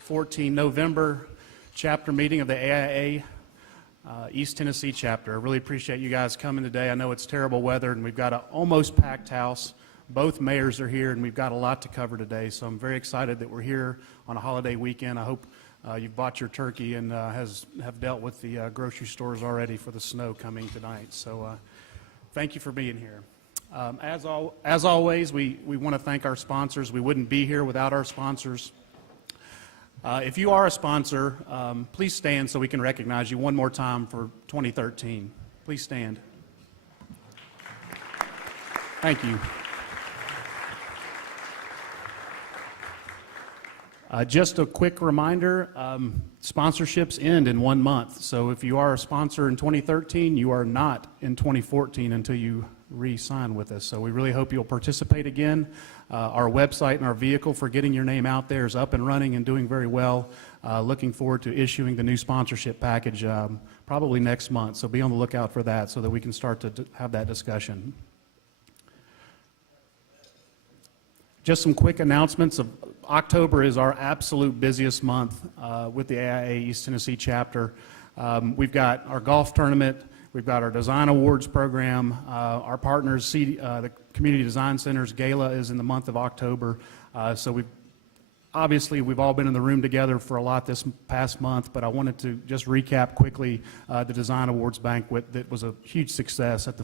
14 November chapter meeting of the AIA East Tennessee chapter. I really appreciate you guys coming today. I know it's terrible weather and we've got an almost packed house. Both mayors are here and we've got a lot to cover today, so I'm very excited that we're here on a holiday weekend. I hope you've bought your turkey and have dealt with the grocery stores already for the snow coming tonight. So thank you for being here. As always, we want to thank our sponsors. We wouldn't be here without our sponsors. If you are a sponsor, please stand so we can recognize you one more time for 2013. Please stand. Thank you. Just a quick reminder, sponsorships end in 1 month. So if you are a sponsor in 2013, you are not in 2014 until you re-sign with us. So we really hope you'll participate again. Our website and our vehicle for getting your name out there is up and running and doing very well. Looking forward to issuing the new sponsorship package probably next month. So be on the lookout for that so that we can start to have that discussion. Just some quick announcements. October is our absolute busiest month with the AIA East Tennessee chapter. We've got our golf tournament. We've got our design awards program. Our partners, the Community Design Center's gala is in the month of October. So we've all been in the room together for a lot this past month, but I wanted to just recap quickly the design awards banquet that was a huge success at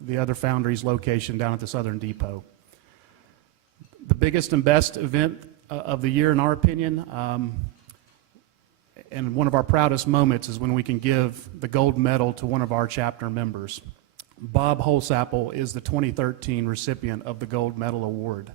the other Foundries location down at the Southern Depot. The biggest and best event of the year, in our opinion, and one of our proudest moments is when we can give the gold medal to one of our chapter members. Bob Holsapple is the 2013 recipient of the Gold Medal Award.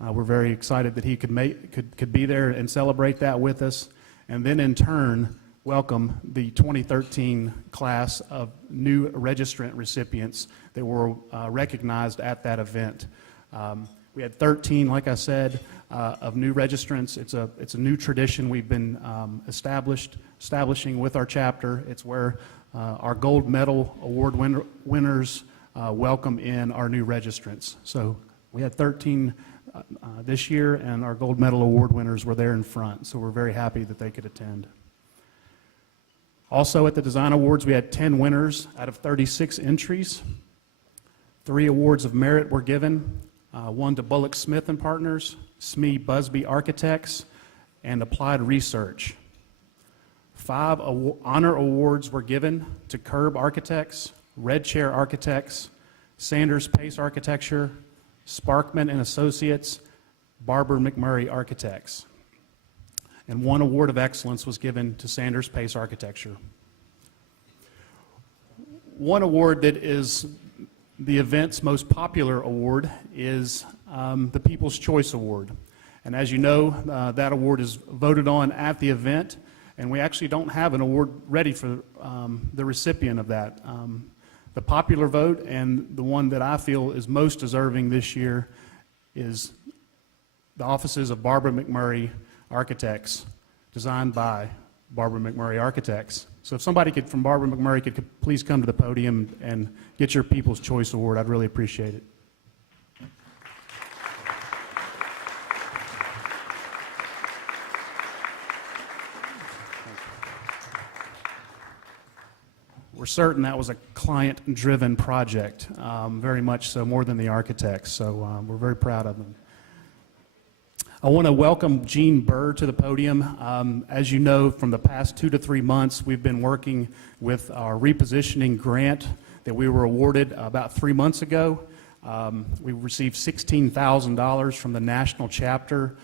We're very excited that he could be there and celebrate that with us, and then in turn welcome the 2013 class of new registrant recipients that were recognized at that event. We had 13, like I said, of new registrants. It's a new tradition we've been establishing with our chapter. It's where our Gold Medal Award winners welcome in our new registrants. So we had 13 this year, and our Gold Medal Award winners were there in front. So we're very happy that they could attend. Also at the Design Awards, we had 10 winners out of 36 entries. 3 awards of merit were given. One to Bullock Smith and Partners, Smee Busby Architects, and Applied Research. 5 honor awards were given to Curb Architects, Red Chair Architects, Sanders Pace Architecture, Sparkman and Associates, Barber McMurray Architects. And 1 award of excellence was given to Sanders Pace Architecture. One award that is the event's most popular award is the People's Choice Award. And as you know, that award is voted on at the event, and we actually don't have an award ready for the recipient of that. The popular vote, and the one that I feel is most deserving this year, is the offices of Barber McMurray Architects, designed by Barber McMurray Architects. So if somebody from Barber McMurray could please come to the podium and get your People's Choice Award, I'd really appreciate it. We're certain that was a client-driven project, very much so, more than the architects, so we're very proud of them. I want to welcome Gene Burr to the podium. As you know, from the past 2 to 3 months, we've been working with our repositioning grant that we were awarded about 3 months ago. We received $16,000 from the national chapter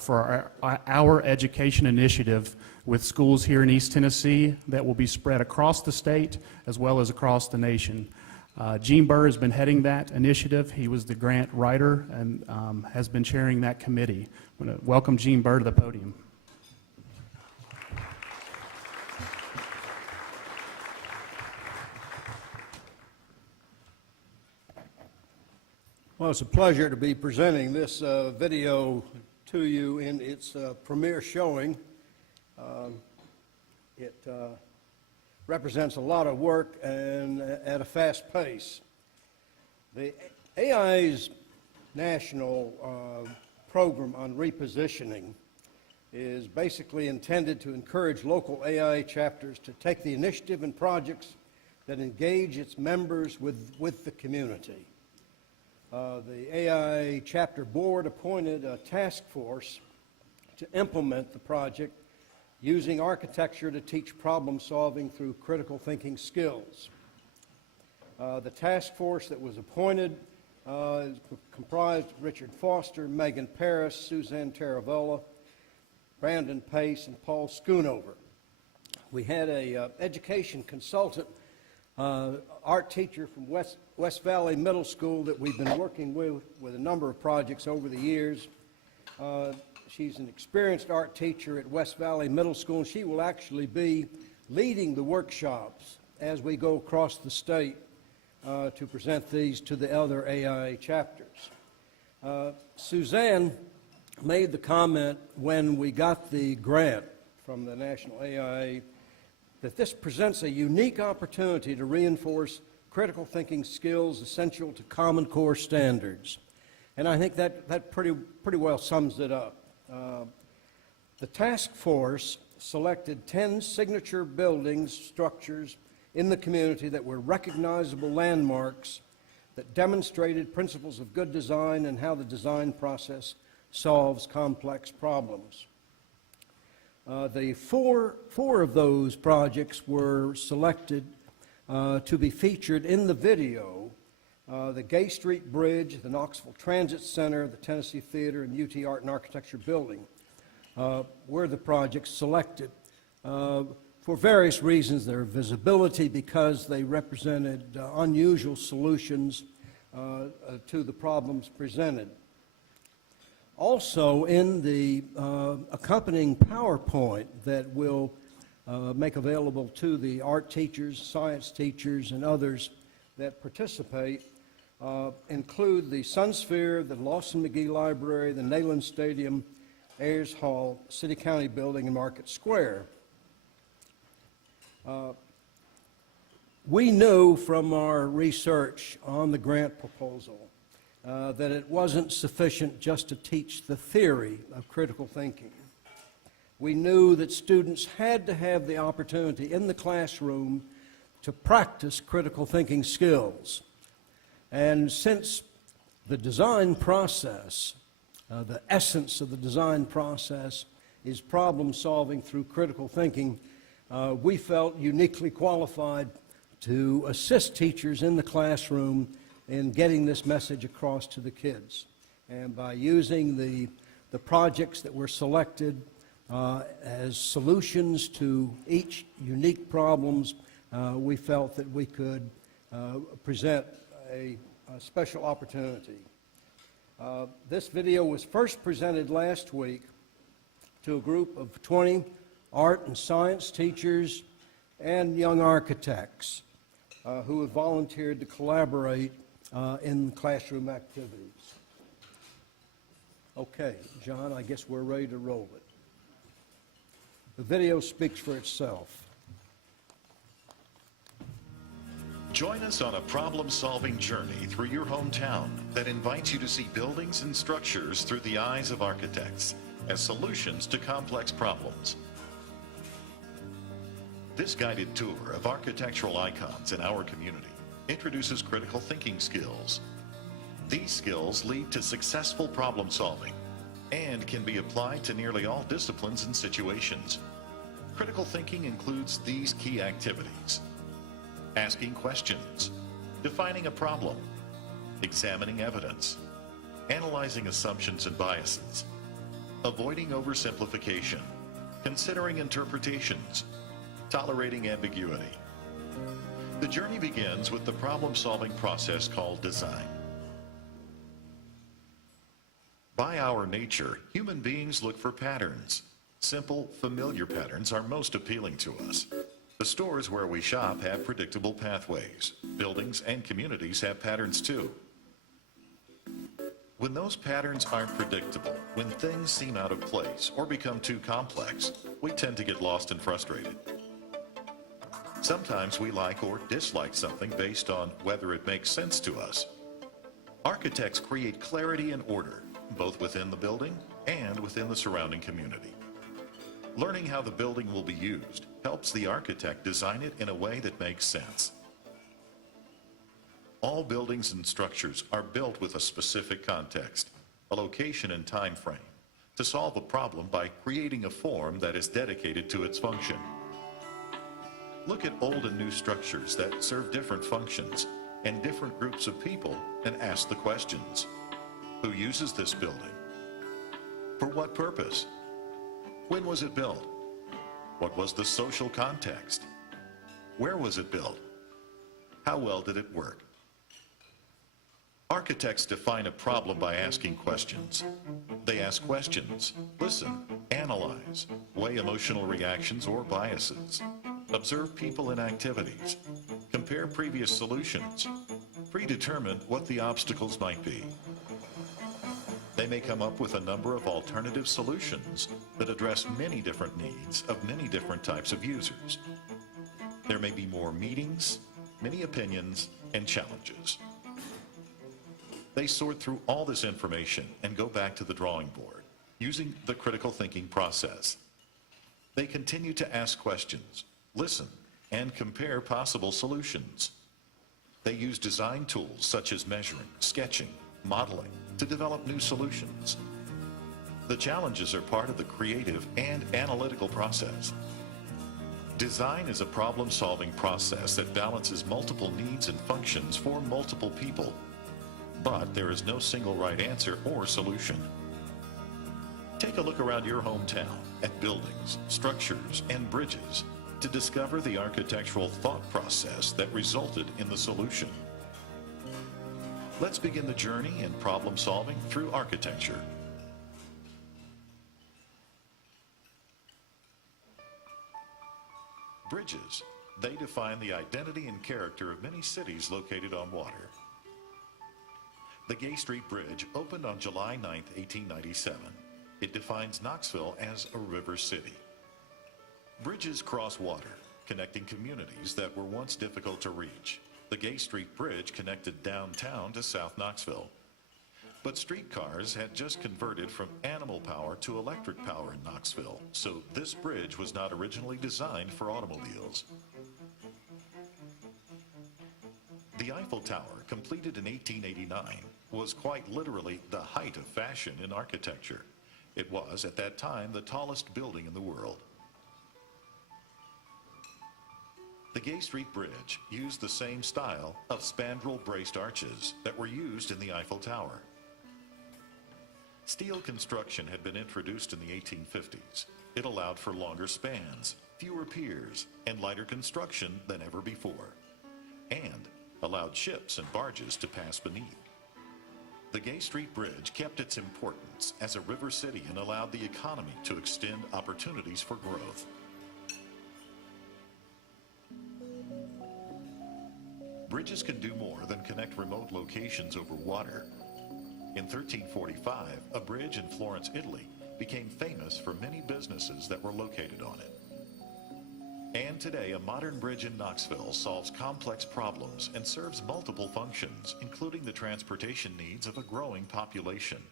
for our education initiative with schools here in East Tennessee that will be spread across the state as well as across the nation. Gene Burr has been heading that initiative. He was the grant writer and has been chairing that committee. I'm going to welcome Gene Burr to the podium. Well, it's a pleasure to be presenting this video to you in its premiere showing. It represents a lot of work and at a fast pace. The AIA's national program on repositioning is basically intended to encourage local AIA chapters to take the initiative in projects that engage its members with the community. The AIA chapter board appointed a task force to implement the project using architecture to teach problem solving through critical thinking skills. The task force that was appointed is comprised of Richard Foster, Megan Paris, Suzanne Taravola, Brandon Pace, and Paul Schoonover. We had a education consultant, art teacher from West Valley Middle School that we've been working with a number of projects over the years. She's an experienced art teacher at West Valley Middle School, and she will actually be leading the workshops as we go across the state to present these to the other AIA chapters. Suzanne made the comment when we got the grant from the National AIA that this presents a unique opportunity to reinforce critical thinking skills essential to Common Core standards. And I think that pretty well sums it up. The task force selected 10 signature buildings, structures in the community that were recognizable landmarks that demonstrated principles of good design and how the design process solves complex problems. The four of those projects were selected to be featured in the video. The Gay Street Bridge, the Knoxville Transit Center, the Tennessee Theater, and UT Art and Architecture Building were the projects selected. For various reasons, their visibility, because they represented unusual solutions to the problems presented. Also, in the accompanying PowerPoint that we'll make available to the art teachers, science teachers, and others that participate, include the Sun Sphere, the Lawson McGee Library, the Neyland Stadium, Ayers Hall, City County Building, and Market Square. We knew from our research on the grant proposal that it wasn't sufficient just to teach the theory of critical thinking. We knew that students had to have the opportunity in the classroom to practice critical thinking skills. And since the design process, the essence of the design process is problem solving through critical thinking, we felt uniquely qualified to assist teachers in the classroom in getting this message across to the kids. And by using the projects that were selected as solutions to each unique problems, we felt that we could present a special opportunity. This video was first presented last week to a group of 20 art and science teachers and young architects who have volunteered to collaborate in classroom activities. Okay, John, I guess we're ready to roll it. The video speaks for itself. Join us on a problem-solving journey through your hometown that invites you to see buildings and structures through the eyes of architects as solutions to complex problems. This guided tour of architectural icons in our community introduces critical thinking skills. These skills lead to successful problem solving and can be applied to nearly all disciplines and situations. Critical thinking includes these key activities: asking questions, defining a problem, examining evidence, analyzing assumptions and biases, avoiding oversimplification, considering interpretations, tolerating ambiguity. The journey begins with the problem-solving process called design. By our nature, human beings look for patterns. Simple, familiar patterns are most appealing to us. The stores where we shop have predictable pathways. Buildings and communities have patterns too. When those patterns aren't predictable, when things seem out of place or become too complex, we tend to get lost and frustrated. Sometimes we like or dislike something based on whether it makes sense to us. Architects create clarity and order, both within the building and within the surrounding community. Learning how the building will be used helps the architect design it in a way that makes sense. All buildings and structures are built with a specific context, a location and time frame, to solve a problem by creating a form that is dedicated to its function. Look at old and new structures that serve different functions and different groups of people and ask the questions. Who uses this building? For what purpose? When was it built? What was the social context? Where was it built? How well did it work? Architects define a problem by asking questions. They ask questions, listen, analyze, weigh emotional reactions or biases, observe people and activities, compare previous solutions, predetermine what the obstacles might be. They may come up with a number of alternative solutions that address many different needs of many different types of users. There may be more meetings, many opinions, and challenges. They sort through all this information and go back to the drawing board using the critical thinking process. They continue to ask questions, listen, and compare possible solutions. They use design tools such as measuring, sketching, modeling to develop new solutions. The challenges are part of the creative and analytical process. Design is a problem-solving process that balances multiple needs and functions for multiple people. But there is no single right answer or solution. Take a look around your hometown at buildings, structures, and bridges to discover the architectural thought process that resulted in the solution. Let's begin the journey in problem solving through architecture. Bridges. They define the identity and character of many cities located on water. The Gay Street Bridge opened on July 9, 1897. It defines Knoxville as a river city. Bridges cross water, connecting communities that were once difficult to reach. The Gay Street Bridge connected downtown to South Knoxville. But streetcars had just converted from animal power to electric power in Knoxville, so this bridge was not originally designed for automobiles. The Eiffel Tower, completed in 1889, was quite literally the height of fashion in architecture. It was, at that time, the tallest building in the world. The Gay Street Bridge used the same style of spandrel-braced arches that were used in the Eiffel Tower. Steel construction had been introduced in the 1850s. It allowed for longer spans, fewer piers, and lighter construction than ever before, and allowed ships and barges to pass beneath. The Gay Street Bridge kept its importance as a river city and allowed the economy to extend opportunities for growth. Bridges can do more than connect remote locations over water. In 1345, a bridge in Florence, Italy, became famous for many businesses that were located on it. And today, a modern bridge in Knoxville solves complex problems and serves multiple functions, including the transportation needs of a growing population.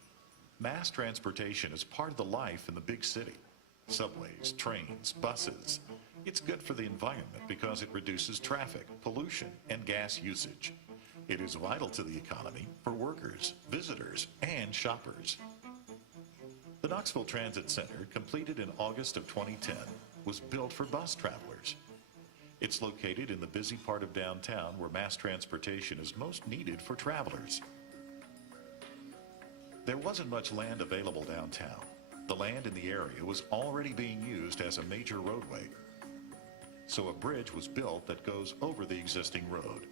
Mass transportation is part of the life in the big city. Subways, trains, buses. It's good for the environment because it reduces traffic, pollution, and gas usage. It is vital to the economy for workers, visitors, and shoppers. The Knoxville Transit Center, completed in August of 2010, was built for bus travelers. It's located in the busy part of downtown where mass transportation is most needed for travelers. There wasn't much land available downtown. The land in the area was already being used as a major roadway. So a bridge was built that goes over the existing road.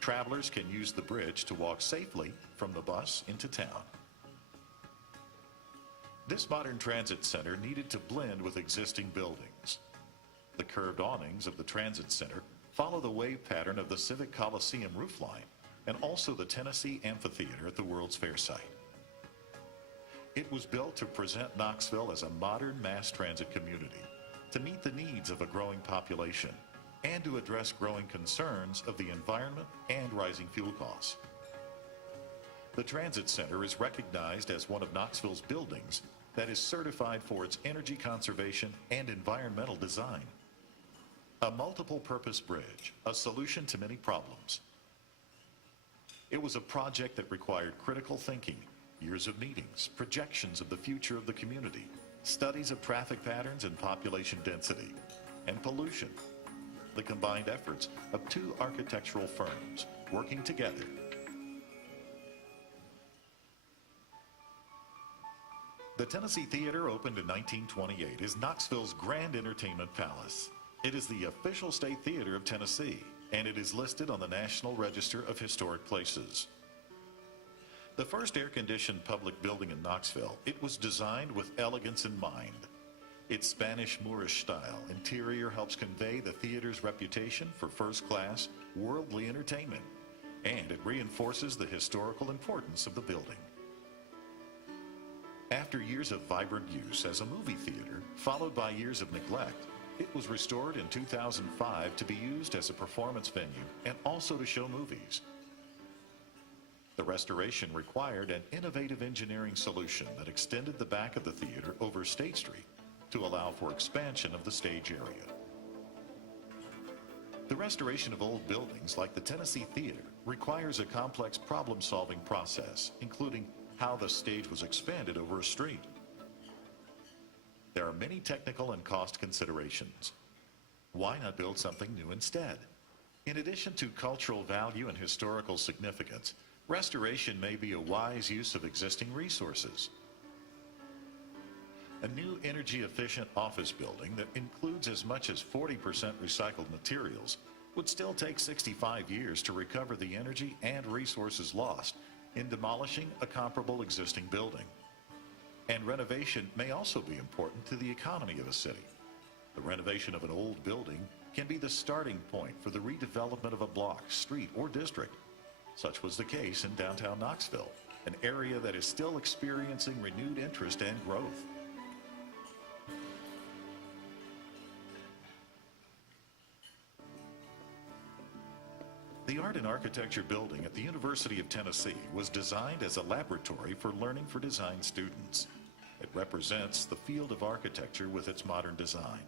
Travelers can use the bridge to walk safely from the bus into town. This modern transit center needed to blend with existing buildings. The curved awnings of the transit center follow the wave pattern of the Civic Coliseum roofline and also the Tennessee Amphitheater at the World's Fair site. It was built to present Knoxville as a modern mass transit community, to meet the needs of a growing population, and to address growing concerns of the environment and rising fuel costs. The Transit Center is recognized as one of Knoxville's buildings that is certified for its energy conservation and environmental design. A multiple-purpose bridge, a solution to many problems. It was a project that required critical thinking, years of meetings, projections of the future of the community, studies of traffic patterns and population density, and pollution. The combined efforts of two architectural firms working together. The Tennessee Theater, opened in 1928, is Knoxville's grand entertainment palace. It is the official state theater of Tennessee, and it is listed on the National Register of Historic Places. The first air-conditioned public building in Knoxville, it was designed with elegance in mind. Its Spanish Moorish style interior helps convey the theater's reputation for first-class, worldly entertainment, and it reinforces the historical importance of the building. After years of vibrant use as a movie theater, followed by years of neglect, it was restored in 2005 to be used as a performance venue and also to show movies. The restoration required an innovative engineering solution that extended the back of the theater over State Street to allow for expansion of the stage area. The restoration of old buildings like the Tennessee Theater requires a complex problem-solving process, including how the stage was expanded over a street. There are many technical and cost considerations. Why not build something new instead? In addition to cultural value and historical significance, restoration may be a wise use of existing resources. A new energy-efficient office building that includes as much as 40% recycled materials would still take 65 years to recover the energy and resources lost in demolishing a comparable existing building. And renovation may also be important to the economy of a city. The renovation of an old building can be the starting point for the redevelopment of a block, street, or district. Such was the case in downtown Knoxville, an area that is still experiencing renewed interest and growth. The Art and Architecture building at the University of Tennessee was designed as a laboratory for learning for design students. It represents the field of architecture with its modern design.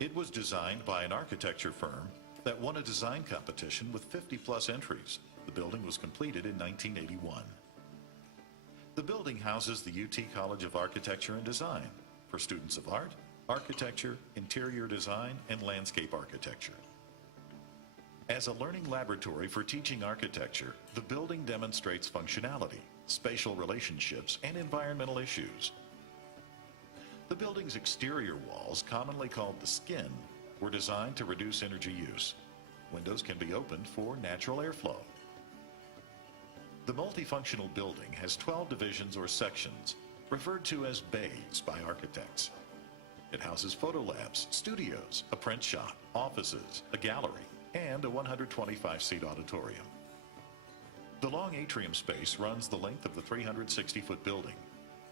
It was designed by an architecture firm that won a design competition with 50-plus entries. The building was completed in 1981. The building houses the UT College of Architecture and Design for students of art, architecture, interior design, and landscape architecture. As a learning laboratory for teaching architecture, the building demonstrates functionality, spatial relationships, and environmental issues. The building's exterior walls, commonly called the skin, were designed to reduce energy use. Windows can be opened for natural airflow. The multifunctional building has 12 divisions or sections, referred to as bays by architects. It houses photo labs, studios, a print shop, offices, a gallery, and a 125-seat auditorium. The long atrium space runs the length of the 360-foot building.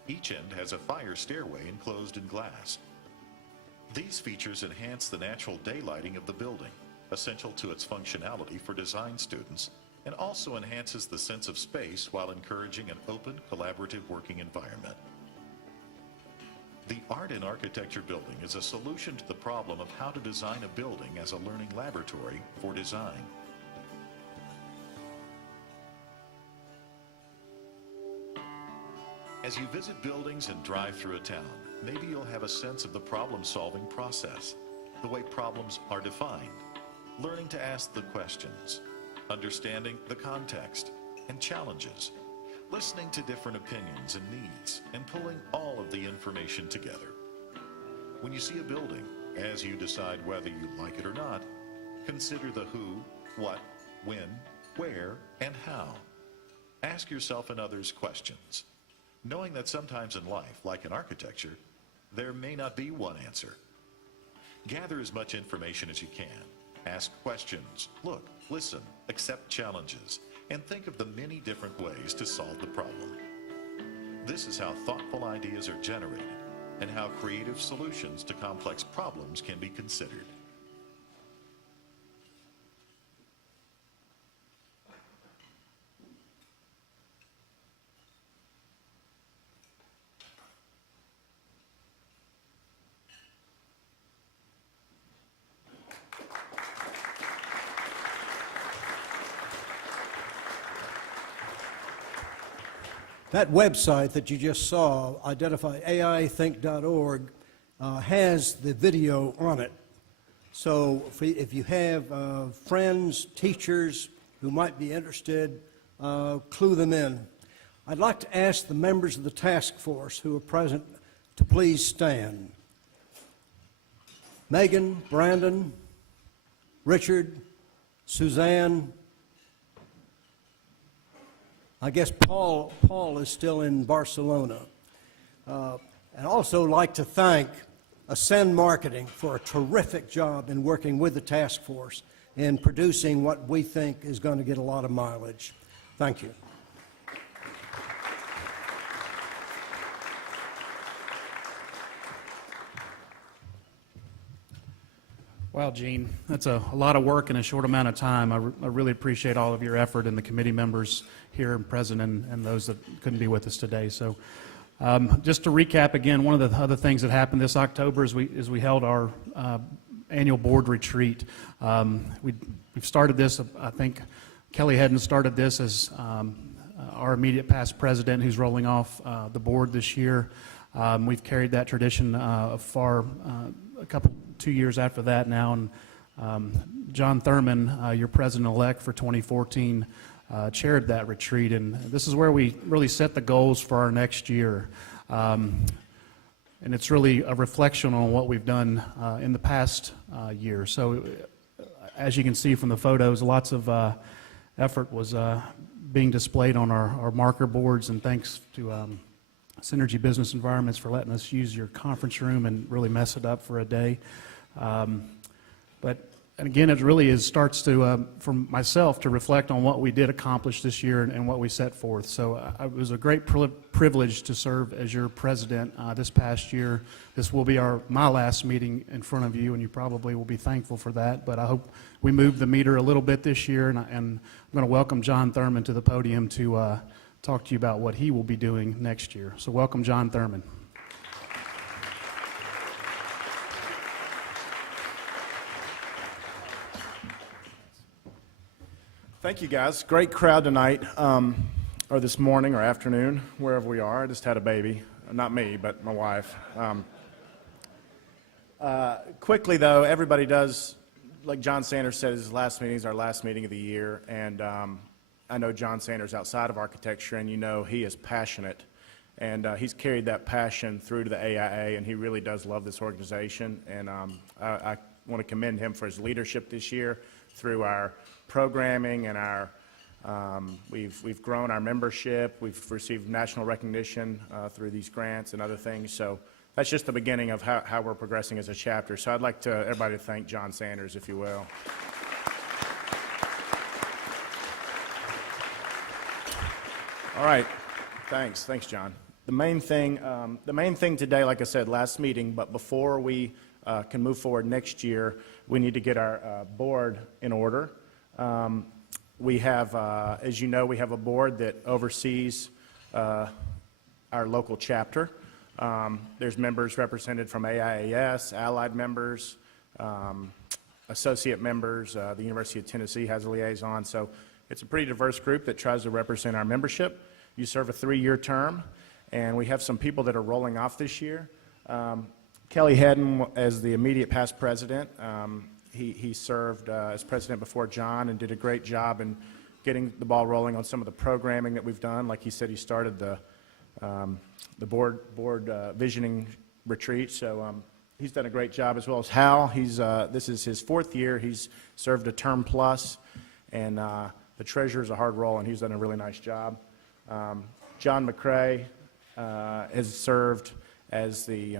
Each end has a fire stairway enclosed in glass. These features enhance the natural daylighting of the building, essential to its functionality for design students, and also enhances the sense of space while encouraging an open, collaborative working environment. The Art and Architecture building is a solution to the problem of how to design a building as a learning laboratory for design. As you visit buildings and drive through a town, maybe you'll have a sense of the problem-solving process, the way problems are defined, learning to ask the questions, understanding the context and challenges, listening to different opinions and needs, and pulling all of the information together. When you see a building, as you decide whether you like it or not, consider the who, what, when, where, and how. Ask yourself and others questions, knowing that sometimes in life, like in architecture, there may not be one answer. Gather as much information as you can. Ask questions, look, listen, accept challenges, and think of the many different ways to solve the problem. This is how thoughtful ideas are generated and how creative solutions to complex problems can be considered. That website that you just saw, AIthink.org, has the video on it. So if you have friends, teachers who might be interested, clue them in. I'd like to ask the members of the task force who are present to please stand. Megan, Brandon, Richard, Suzanne. I guess Paul is still in Barcelona. And also like to thank Ascend Marketing for a terrific job in working with the task force in producing what we think is going to get a lot of mileage. Thank you. Wow, Gene, that's a lot of work in a short amount of time. I really appreciate all of your effort and the committee members here and present and those that couldn't be with us today. So just to recap again, one of the other things that happened this October is we held our annual board retreat. We've started this, I think Kelly Hedden started this as our immediate past president who's rolling off the board this year. We've carried that tradition far a couple 2 years after that now, and John Thurman, your president-elect for 2014, chaired that retreat, and this is where we really set the goals for our next year. And it's really a reflection on what we've done in the past year. So as you can see from the photos, lots of effort was being displayed on our marker boards, and thanks to Synergy Business Environments for letting us use your conference room and really mess it up for a day. And again, it really starts to, for myself, to reflect on what we did accomplish this year and what we set forth. So it was a great privilege to serve as your president this past year. This will be my last meeting in front of you, and you probably will be thankful for that. But I hope we moved the meter a little bit this year, and I'm going to welcome John Thurman to the podium to talk to you about what he will be doing next year. So welcome, John Thurman. Thank you, guys. Great crowd tonight, or this morning or afternoon, wherever we are. I just had a baby. Not me, but my wife. Quickly, though, everybody does, like John Sanders said, his last meeting is our last meeting of the year, and I know John Sanders outside of architecture, and you know he is passionate, and he's carried that passion through to the AIA, and he really does love this organization, and I want to commend him for his leadership this year through our programming and our we've grown our membership. We've received national recognition through these grants and other things. So that's just the beginning of how we're progressing as a chapter. So I'd like everybody to thank John Sanders, if you will. All right, thanks, John. The main thing today, like I said, last meeting, but before we can move forward next year, we need to get our board in order. We have, as you know, we have a board that oversees our local chapter. There's members represented from AIAS, allied members, associate members. The University of Tennessee has a liaison. So it's a pretty diverse group that tries to represent our membership. You serve a 3-year term, and we have some people that are rolling off this year. Kelly Hedden, as the immediate past president, he served as president before John and did a great job in getting the ball rolling on some of the programming that we've done. Like he said, he started the board visioning retreat, so he's done a great job, as well as Hal. This is his 4th year. He's served a term plus, and the treasurer is a hard role, and he's done a really nice job. John McCrae has served as the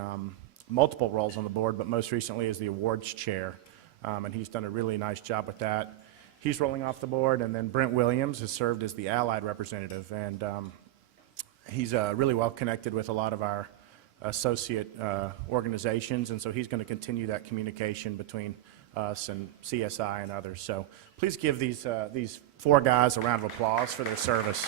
multiple roles on the board, but most recently as the awards chair, and he's done a really nice job with that. He's rolling off the board, and then Brent Williams has served as the allied representative, and he's really well connected with a lot of our associate organizations, and so he's going to continue that communication between us and CSI and others. So please give these 4 guys a round of applause for their service.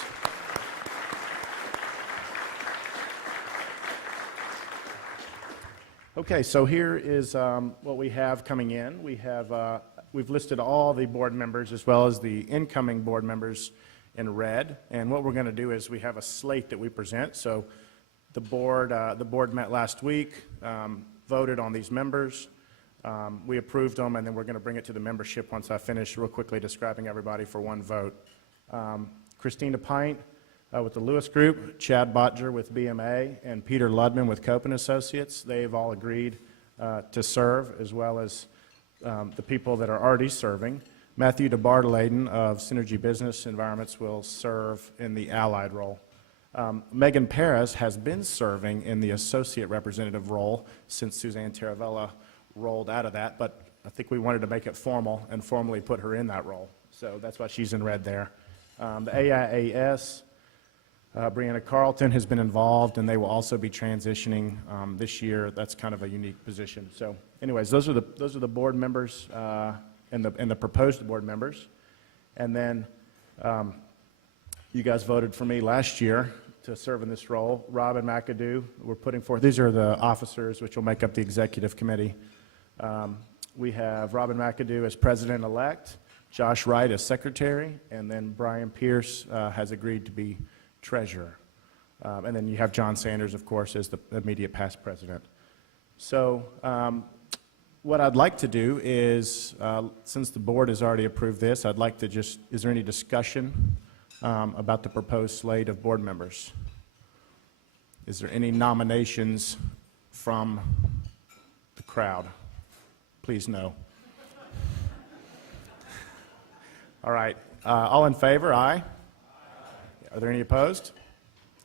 Okay, so here is what we have coming in. We've listed all the board members as well as the incoming board members in red. And what we're going to do is we have a slate that we present. So the board met last week, voted on these members. We approved them, and then we're going to bring it to the membership once I finish real quickly describing everybody for one vote. Christina Pint with the Lewis Group, Chad Botger with BMA, and Peter Ludman with Cope and Associates. They've all agreed to serve, as well as the people that are already serving. Matthew DeBartoladen of Synergy Business Environments will serve in the allied role. Megan Perez has been serving in the associate representative role since Suzanne Taravella rolled out of that, but I think we wanted to make it formal and formally put her in that role. So that's why she's in red there. The AIAS, Brianna Carlton has been involved, and they will also be transitioning this year. That's kind of a unique position. So anyways, those are the board members and the proposed board members. And then you guys voted for me last year to serve in this role. Robin McAdoo, we're putting forth, these are the officers which will make up the executive committee. We have Robin McAdoo as president-elect, Josh Wright as secretary, and then Brian Pierce has agreed to be treasurer. And then you have John Sanders, of course, as the immediate past president. So what I'd like to do is, since the board has already approved this, I'd like to just, is there any discussion about the proposed slate of board members? Is there any nominations from the crowd? Please no. All right. All in favor? Aye. Are there any opposed?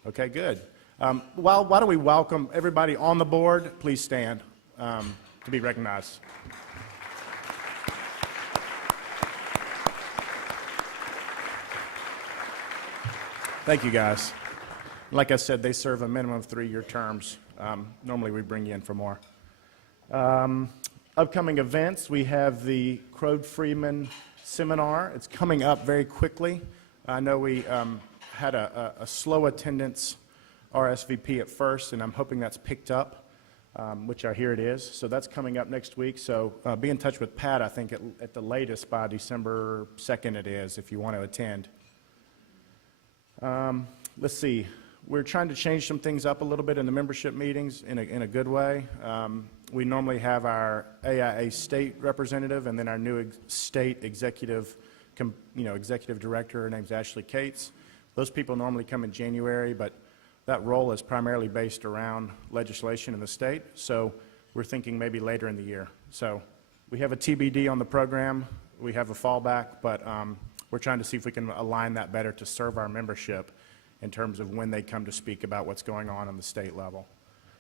Okay, good. Well, why don't we welcome everybody on the board? Please stand to be recognized. Thank you, guys. Like I said, they serve a minimum of 3-year terms. Normally, we bring you in for more. Upcoming events, we have the Crode Freeman Seminar. It's coming up very quickly. I know we had a slow attendance RSVP at first, and I'm hoping that's picked up, which I hear it is. So that's coming up next week. So be in touch with Pat, I think, at the latest by December 2nd it is, if you want to attend. Let's see. We're trying to change some things up a little bit in the membership meetings in a good way. We normally have our AIA state representative and then our new state executive, executive director. Her name's Ashley Cates. Those people normally come in January, but that role is primarily based around legislation in the state. So we're thinking maybe later in the year. So we have a TBD on the program. We have a fallback, but we're trying to see if we can align that better to serve our membership in terms of when they come to speak about what's going on the state level.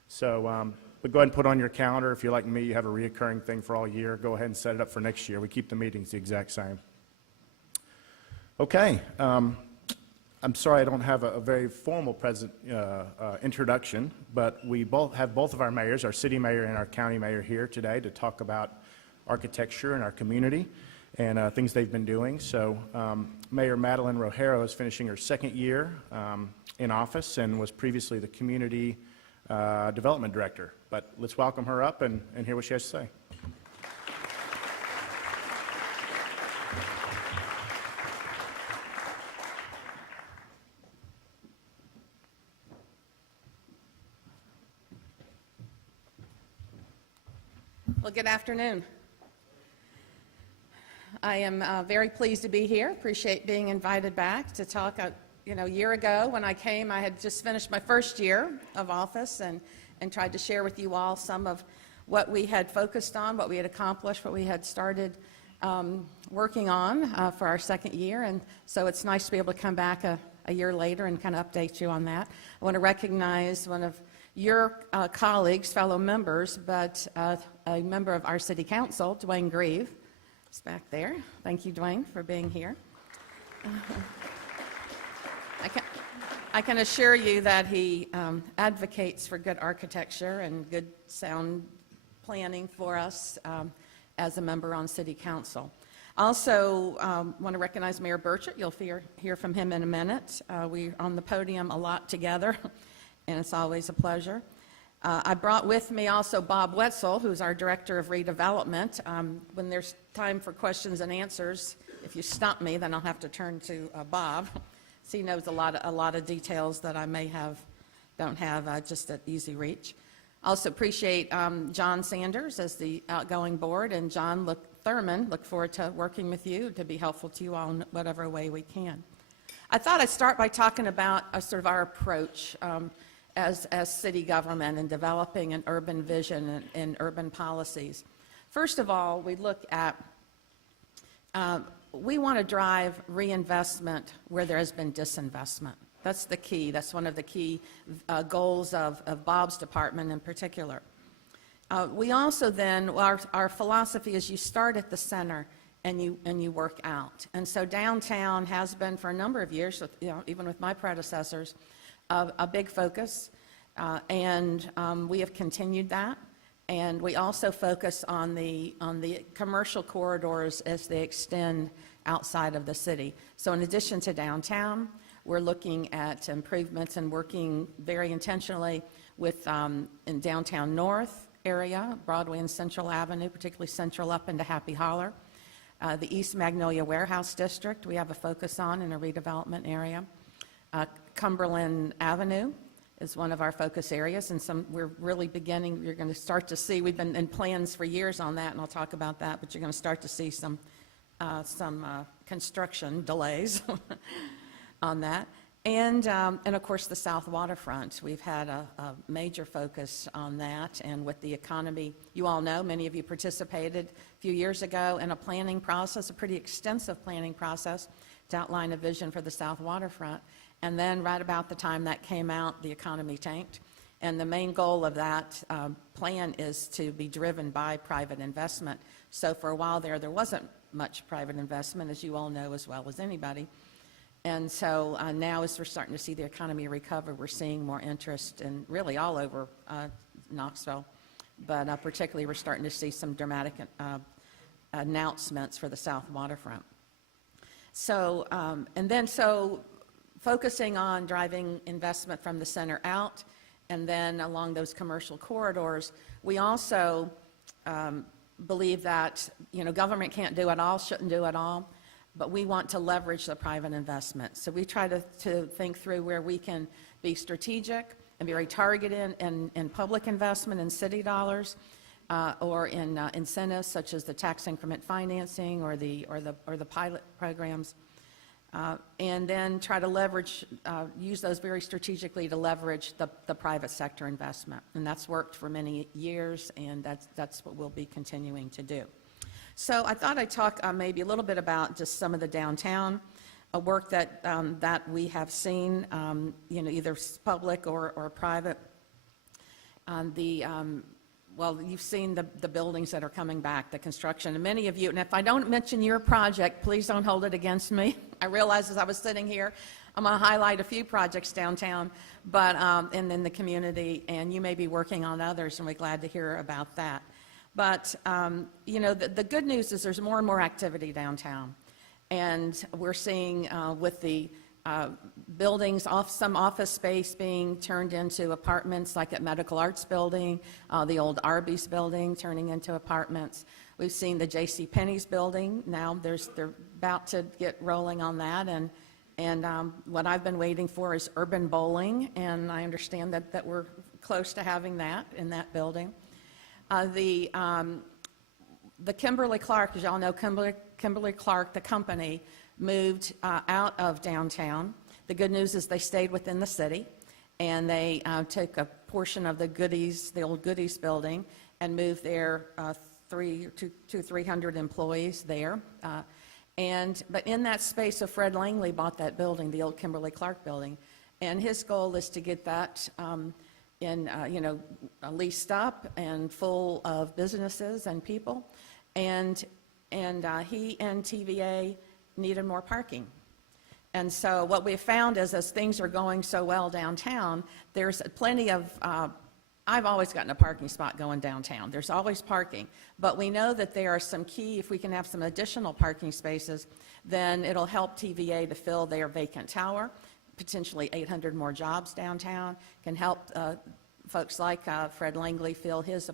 So, but go ahead and put on your calendar. If you're like me, you have a reoccurring thing for all year, go ahead and set it up for next year. We keep the meetings the exact same. Okay. I'm sorry I don't have a very formal introduction, but we have both of our mayors, our city mayor and our county mayor, here today to talk about architecture in our community and things they've been doing. So Mayor Madeline Rojero is finishing her 2nd year in office and was previously the community development director. But let's welcome her up and hear what she has to say. Well, good afternoon. I am very pleased to be here. Appreciate being invited back to talk. A year ago when I came, I had just finished my 1st year of office and tried to share with you all some of what we had focused on, what we had accomplished, what we had started working on for our 2nd year. And so it's nice to be able to come back a year later and kind of update you on that. I want to recognize one of your colleagues, fellow members, but a member of our city council, Dwayne Grieve, is back there. Thank you, Dwayne, for being here. I can assure you that he advocates for good architecture and good sound planning for us as a member on city council. Also want to recognize Mayor Burchett. You'll hear from him in a minute. We're on the podium a lot together, and it's always a pleasure. I brought with me also Bob Wetzel, who's our Director of Redevelopment. When there's time for questions and answers, if you stop me, then I'll have to turn to Bob. So he knows a lot of details that I don't have just at easy reach. Also appreciate John Sanders as the outgoing board, and John Thurman, look forward to working with you to be helpful to you all in whatever way we can. I thought I'd start by talking about sort of our approach as city government in developing an urban vision and urban policies. First of all, we look at, we want to drive reinvestment where there has been disinvestment. That's the key. That's one of the key goals of Bob's department in particular. We also then, our philosophy is you start at the center and you work out. And so downtown has been for a number of years, even with my predecessors, a big focus. And we have continued that. And we also focus on the commercial corridors as they extend outside of the city. So in addition to downtown, we're looking at improvements and working very intentionally with in downtown north area, Broadway and Central Avenue, particularly Central up into Happy Holler. The East Magnolia Warehouse District, we have a focus on in a redevelopment area. Cumberland Avenue is one of our focus areas, and we're really beginning, you're going to start to see, we've been in plans for years on that, and I'll talk about that, but you're going to start to see some construction delays on that. And of course, the South Waterfront. We've had a major focus on that, and with the economy, you all know, many of you participated a few years ago in a planning process, a pretty extensive planning process to outline a vision for the South Waterfront. And then right about the time that came out, the economy tanked. And the main goal of that plan is to be driven by private investment. So for a while there wasn't much private investment, as you all know as well as anybody. And so now as we're starting to see the economy recover, we're seeing more interest in really all over Knoxville. But particularly we're starting to see some dramatic announcements for the South Waterfront. So, so focusing on driving investment from the center out and then along those commercial corridors, we also believe that, government can't do it all, shouldn't do it all. But we want to leverage the private investment. So we try to think through where we can be strategic and very targeted in public investment in city dollars or in incentives such as the tax increment financing or the pilot programs. And then try to leverage, use those very strategically to leverage the private sector investment. And that's worked for many years, and that's what we'll be continuing to do. So I thought I'd talk maybe a little bit about just some of the downtown work that we have seen, either public or private. Well, you've seen the buildings that are coming back, the construction, and many of you, and if I don't mention your project, please don't hold it against me. I realized as I was sitting here, I'm going to highlight a few projects downtown, but and in the community, and you may be working on others, and we're glad to hear about that. But, the good news is there's more and more activity downtown. And we're seeing with the buildings, some office space being turned into apartments, like at Medical Arts Building, the old Arby's building turning into apartments. We've seen the J.C. Penney's building. Now they're about to get rolling on that. And what I've been waiting for is urban bowling. And I understand that we're close to having that in that building. The Kimberly-Clark, as y'all know, Kimberly-Clark, the company, moved out of downtown. The good news is they stayed within the city, and they took a portion of the old Goodies building, and moved their 300 employees there. But in that space, so Fred Langley bought that building, the old Kimberly-Clark building, and his goal is to get that leased up and full of businesses and people, and he and TVA needed more parking. And so what we found is, as things are going so well downtown, there's plenty of, I've always gotten a parking spot going downtown. There's always parking. But we know that there are some key, if we can have some additional parking spaces, then it'll help TVA to fill their vacant tower, potentially 800 more jobs downtown, can help folks like Fred Langley fill his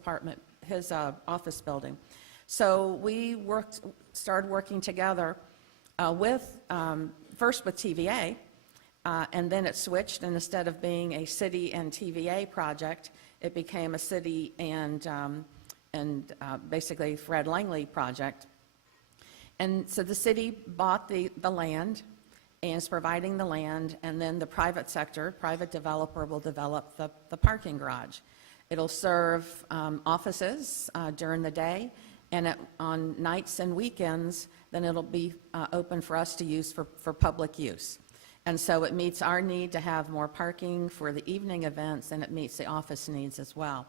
office building. So we started working together first with TVA, And then it switched, and instead of being a city and TVA project, it became a city and basically Fred Langley project. And so the city bought the land and is providing the land, and then the private sector, private developer will develop the parking garage. It'll serve offices during the day, and on nights and weekends, then it'll be open for us to use for public use. And so it meets our need to have more parking for the evening events, and it meets the office needs as well.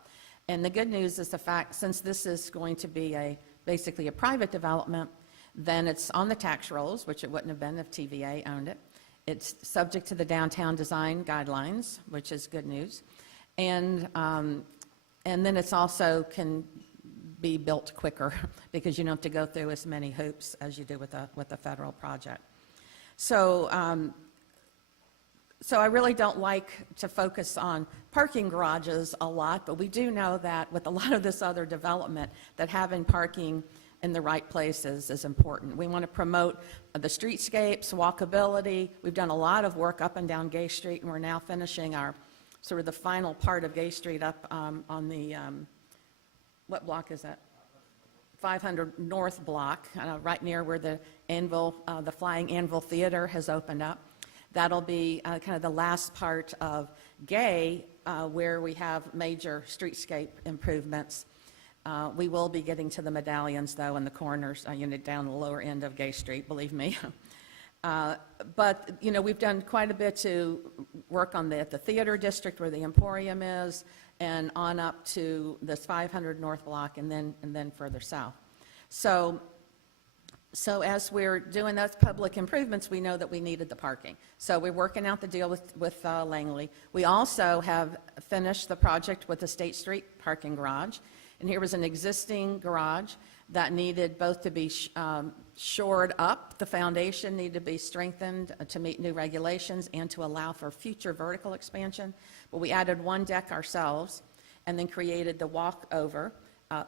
And the good news is the fact, since this is going to be basically a private development, then it's on the tax rolls, which it wouldn't have been if TVA owned it. It's subject to the downtown design guidelines, which is good news. And then it's also can be built quicker because you don't have to go through as many hoops as you do with a federal project. So I really don't like to focus on parking garages a lot, but we do know that with a lot of this other development, that having parking in the right places is important. We want to promote the streetscapes, walkability. We've done a lot of work up and down Gay Street, and we're now finishing our sort of the final part of Gay Street up on the, what block is that? 500 North block, right near where the Flying Anvil Theater has opened up. That'll be kind of the last part of Gay, where we have major streetscape improvements. We will be getting to the medallions, though, in the corners, down the lower end of Gay Street, believe me. But, we've done quite a bit to work on the theater district where the Emporium is, and on up to this 500 North block, and then further south. So as we're doing those public improvements, we know that we needed the parking. So we're working out the deal with Langley. We also have finished the project with the State Street parking garage. And here was an existing garage that needed both to be shored up. The foundation needed to be strengthened to meet new regulations and to allow for future vertical expansion. But we added one deck ourselves and then created the walkover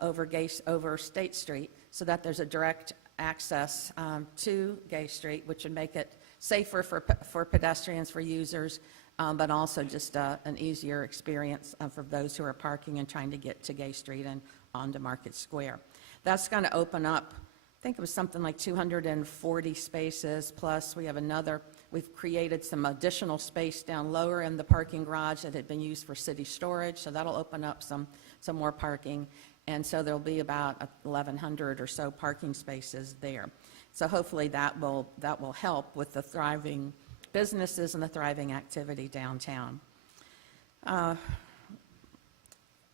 over State Street so that there's a direct access to Gay Street, which would make it safer for pedestrians, for users, but also just an easier experience for those who are parking and trying to get to Gay Street and onto Market Square. That's going to open up, I think it was something like 240 spaces, plus we've created some additional space down lower in the parking garage that had been used for city storage, so that'll open up some more parking. And so there'll be about 1,100 or so parking spaces there. So hopefully that will help with the thriving businesses and the thriving activity downtown.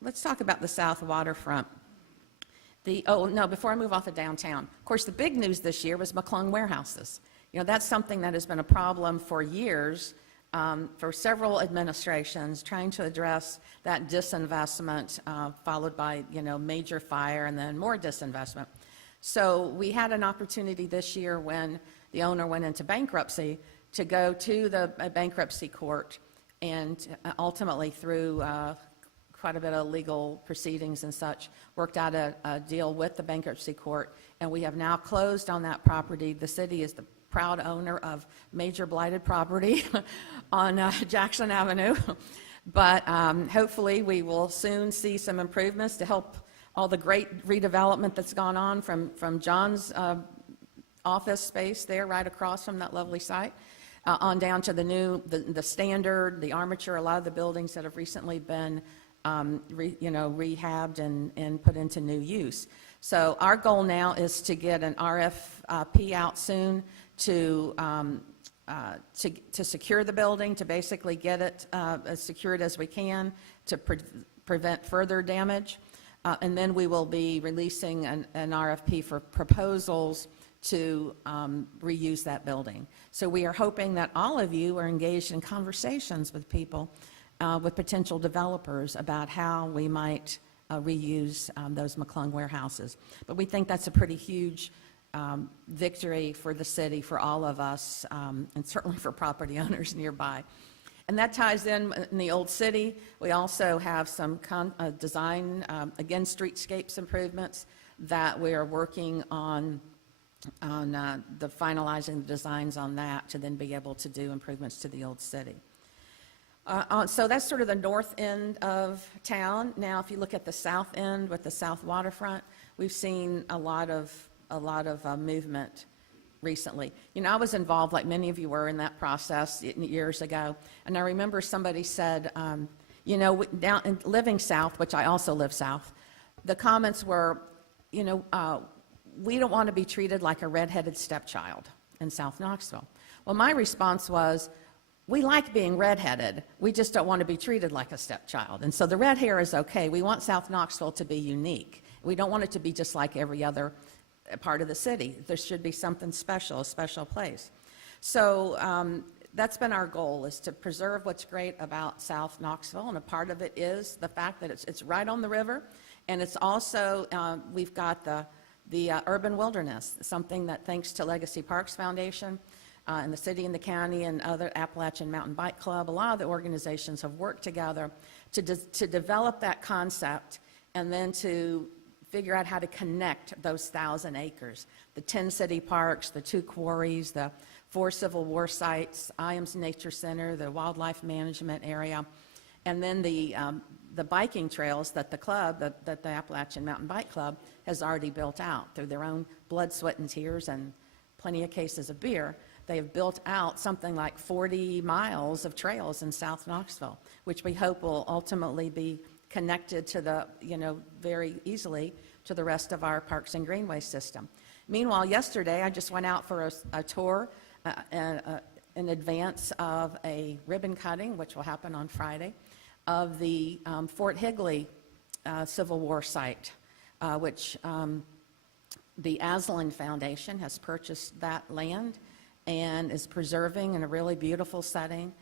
Let's talk about the South Waterfront. Before I move off of downtown, of course, the big news this year was McClung warehouses. That's something that has been a problem for years, for several administrations, trying to address that disinvestment, followed by, major fire and then more disinvestment. So we had an opportunity this year when the owner went into bankruptcy to go to the bankruptcy court, and ultimately through quite a bit of legal proceedings and such, worked out a deal with the bankruptcy court, and we have now closed on that property. The city is the proud owner of major blighted property on Jackson Avenue. But hopefully we will soon see some improvements to help all the great redevelopment that's gone on from John's office space there right across from that lovely site, on down to the Standard, the Armature, a lot of the buildings that have recently been rehabbed and put into new use. So our goal now is to get an RFP out soon to secure the building, to basically get it as secured as we can to prevent further damage. And then we will be releasing an RFP for proposals to reuse that building. So we are hoping that all of you are engaged in conversations with people, with potential developers, about how we might reuse those McClung warehouses. But we think that's a pretty huge victory for the city, for all of us, and certainly for property owners nearby. And that ties in the Old City. We also have some design, again, streetscapes improvements that we are working on the finalizing the designs on that to then be able to do improvements to the old city. So that's sort of the north end of town. Now, if you look at the south end with the south waterfront, we've seen a lot of movement recently. You know, I was involved, like many of you were, in that process years ago, and I remember somebody said, you know, down in living south, which I also live south, the comments were, you know, we don't want to be treated like a redheaded stepchild in South Knoxville. Well, my response was, we like being redheaded, we just don't want to be treated like a stepchild. And so the red hair is okay. We want South Knoxville to be unique. We don't want it to be just like every other part of the city. There should be something special, a special place. So that's been our goal, is to preserve what's great about South Knoxville, and a part of it is the fact that it's right on the river, and it's also, we've got the urban wilderness, something that, thanks to Legacy Parks Foundation, and the city and the county and other Appalachian Mountain Bike Club, a lot of the organizations have worked together to develop that concept and then to figure out how to connect those 1,000 acres. The 10 city parks, the 2 quarries, the 4 Civil War sites, Iams Nature Center, the wildlife management area, and then the biking trails that the club, that the Appalachian Mountain Bike Club has already built out through their own blood, sweat, and tears and plenty of cases of beer. They have built out something like 40 miles of trails in South Knoxville, which we hope will ultimately be connected to the, you know, very easily to the rest of our parks and greenway system. Meanwhile, yesterday I just went out for a tour in advance of a ribbon cutting, which will happen on Friday, of the Fort Higley Civil War site, which the Aslan Foundation has purchased that land and is preserving in a really beautiful setting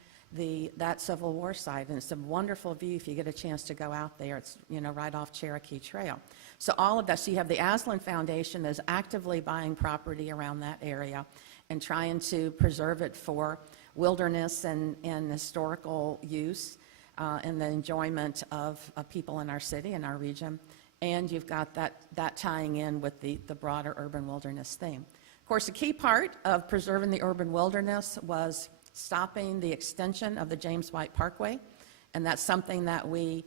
that Civil War site. And it's a wonderful view if you get a chance to go out there. It's, you know, right off Cherokee Trail. So all of that, so you have the Aslan Foundation that's actively buying property around that area and trying to preserve it for wilderness and historical use and the enjoyment of people in our city and our region. And you've got that tying in with the broader urban wilderness theme. Of course, a key part of preserving the urban wilderness was stopping the extension of the James White Parkway, and that's something that we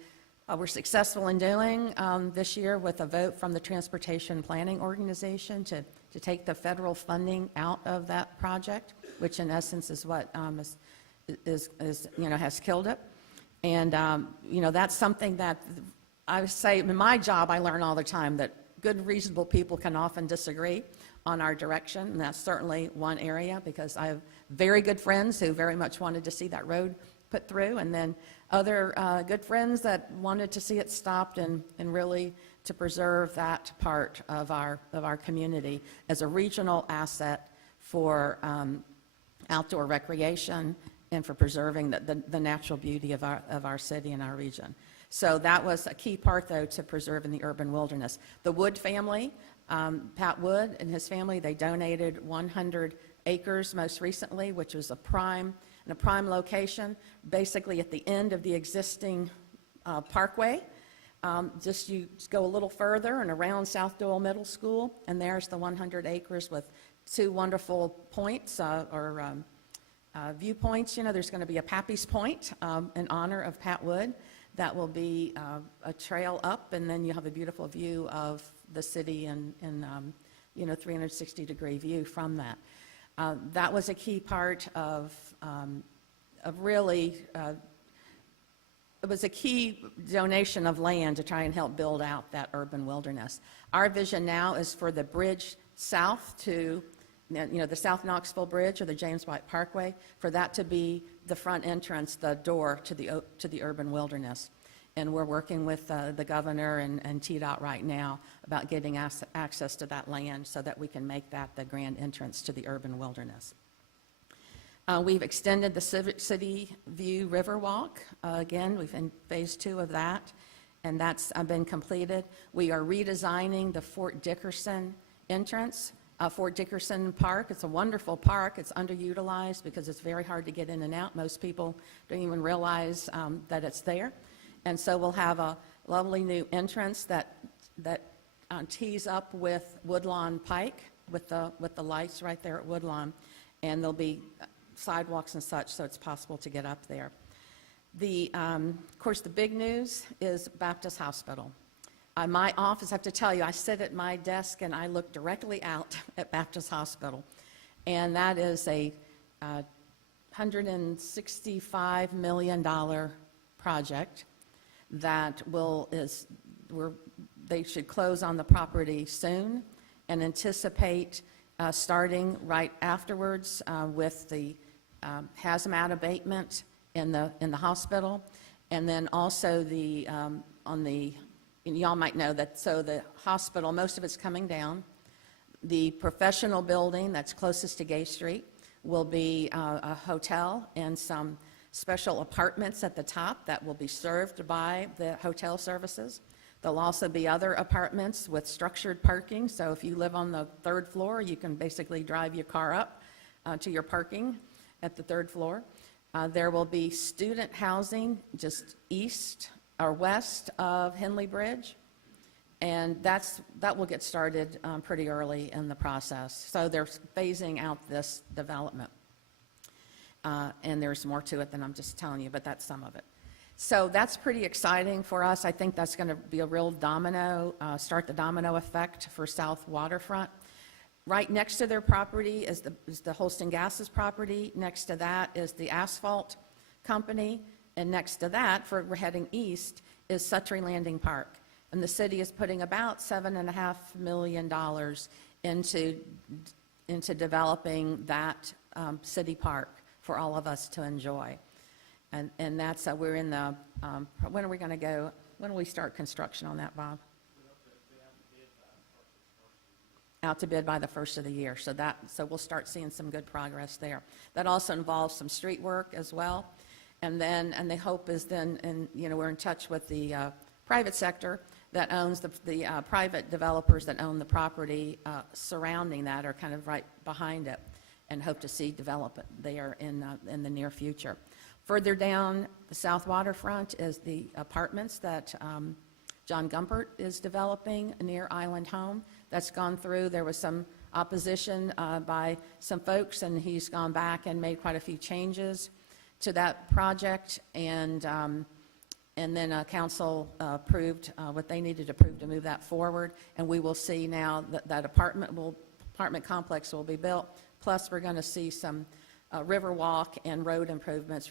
were successful in doing this year with a vote from the Transportation Planning Organization to take the federal funding out of that project, which in essence is what is you know, has killed it. And you know, that's something that I say in my job I learn all the time, that good, reasonable people can often disagree on our direction, and that's certainly one area, because I have very good friends who very much wanted to see that road put through, and then other good friends that wanted to see it stopped and really to preserve that part of our community as a regional asset for outdoor recreation and for preserving the natural beauty of our city and our region. So that was a key part, though, to preserving the urban wilderness. The Wood family, Pat Wood and his family, they donated 100 acres most recently, which was a prime location, basically at the end of the existing parkway. You go a little further and around South Dowell Middle School, and there's the 100 acres with 2 wonderful points viewpoints. You know, there's going to be a Pappy's Point in honor of Pat Wood. That will be a trail up, and then you have a beautiful view of the city and you know, 360-degree view from that. That was a key part of really, it was a key donation of land to try and help build out that urban wilderness. Our vision now is for the bridge south to, you know, the South Knoxville Bridge or the James White Parkway, for that to be the front entrance, the door to the urban wilderness. And we're working with the governor and TDOT right now about getting access to that land so that we can make that the grand entrance to the urban wilderness. We've extended the City View Riverwalk. Again, we've in phase 2 of that, and that's been completed. We are redesigning the Fort Dickerson entrance. Fort Dickerson Park, it's a wonderful park. It's underutilized because it's very hard to get in and out. Most people don't even realize that it's there. And so we'll have a lovely new entrance that tees up with Woodlawn Pike with the lights right there at Woodlawn, and there'll be sidewalks and such, so it's possible to get up there. Of course, the big news is Baptist Hospital. My office, I have to tell you, I sit at my desk and I look directly out at Baptist Hospital, and that is a $165 million project that they should close on the property soon and anticipate starting right afterwards with the hazmat abatement in the hospital, and then also and y'all might know that, so the hospital, most of it's coming down. The professional building that's closest to Gay Street will be a hotel and some special apartments at the top that will be served by the hotel services. There'll also be other apartments with structured parking, so if you live on the third floor, you can basically drive your car up to your parking at the third floor. There will be student housing just east or west of Henley Bridge, and that will get started pretty early in the process. So they're phasing out this development. And there's more to it than I'm just telling you, but that's some of it. So that's pretty exciting for us. I think that's going to be a real start the domino effect for South Waterfront. Right next to their property is the Holston Gases property. Next to that is the asphalt company. And next to that, we're heading east, is Suttree Landing Park. And the city is putting about $7.5 million into developing that city park for all of us to enjoy. And that's, we're in the, when are we going to go, when will we start construction on that, Bob? Out to bid by the first of the year. So we'll start seeing some good progress there. That also involves some street work as well. And the hope is then, and we're in touch with the private sector that owns the private developers that own the property surrounding that, are kind of right behind it, and hope to see development there in the near future. Further down the South Waterfront is the apartments that John Gumpert is developing near Island Home. That's gone through. There was some opposition by some folks, and he's gone back and made quite a few changes to that project, and then council approved what they needed to approve to move that forward, and we will see now that apartment complex will be built, plus we're going to see some Riverwalk and road improvements,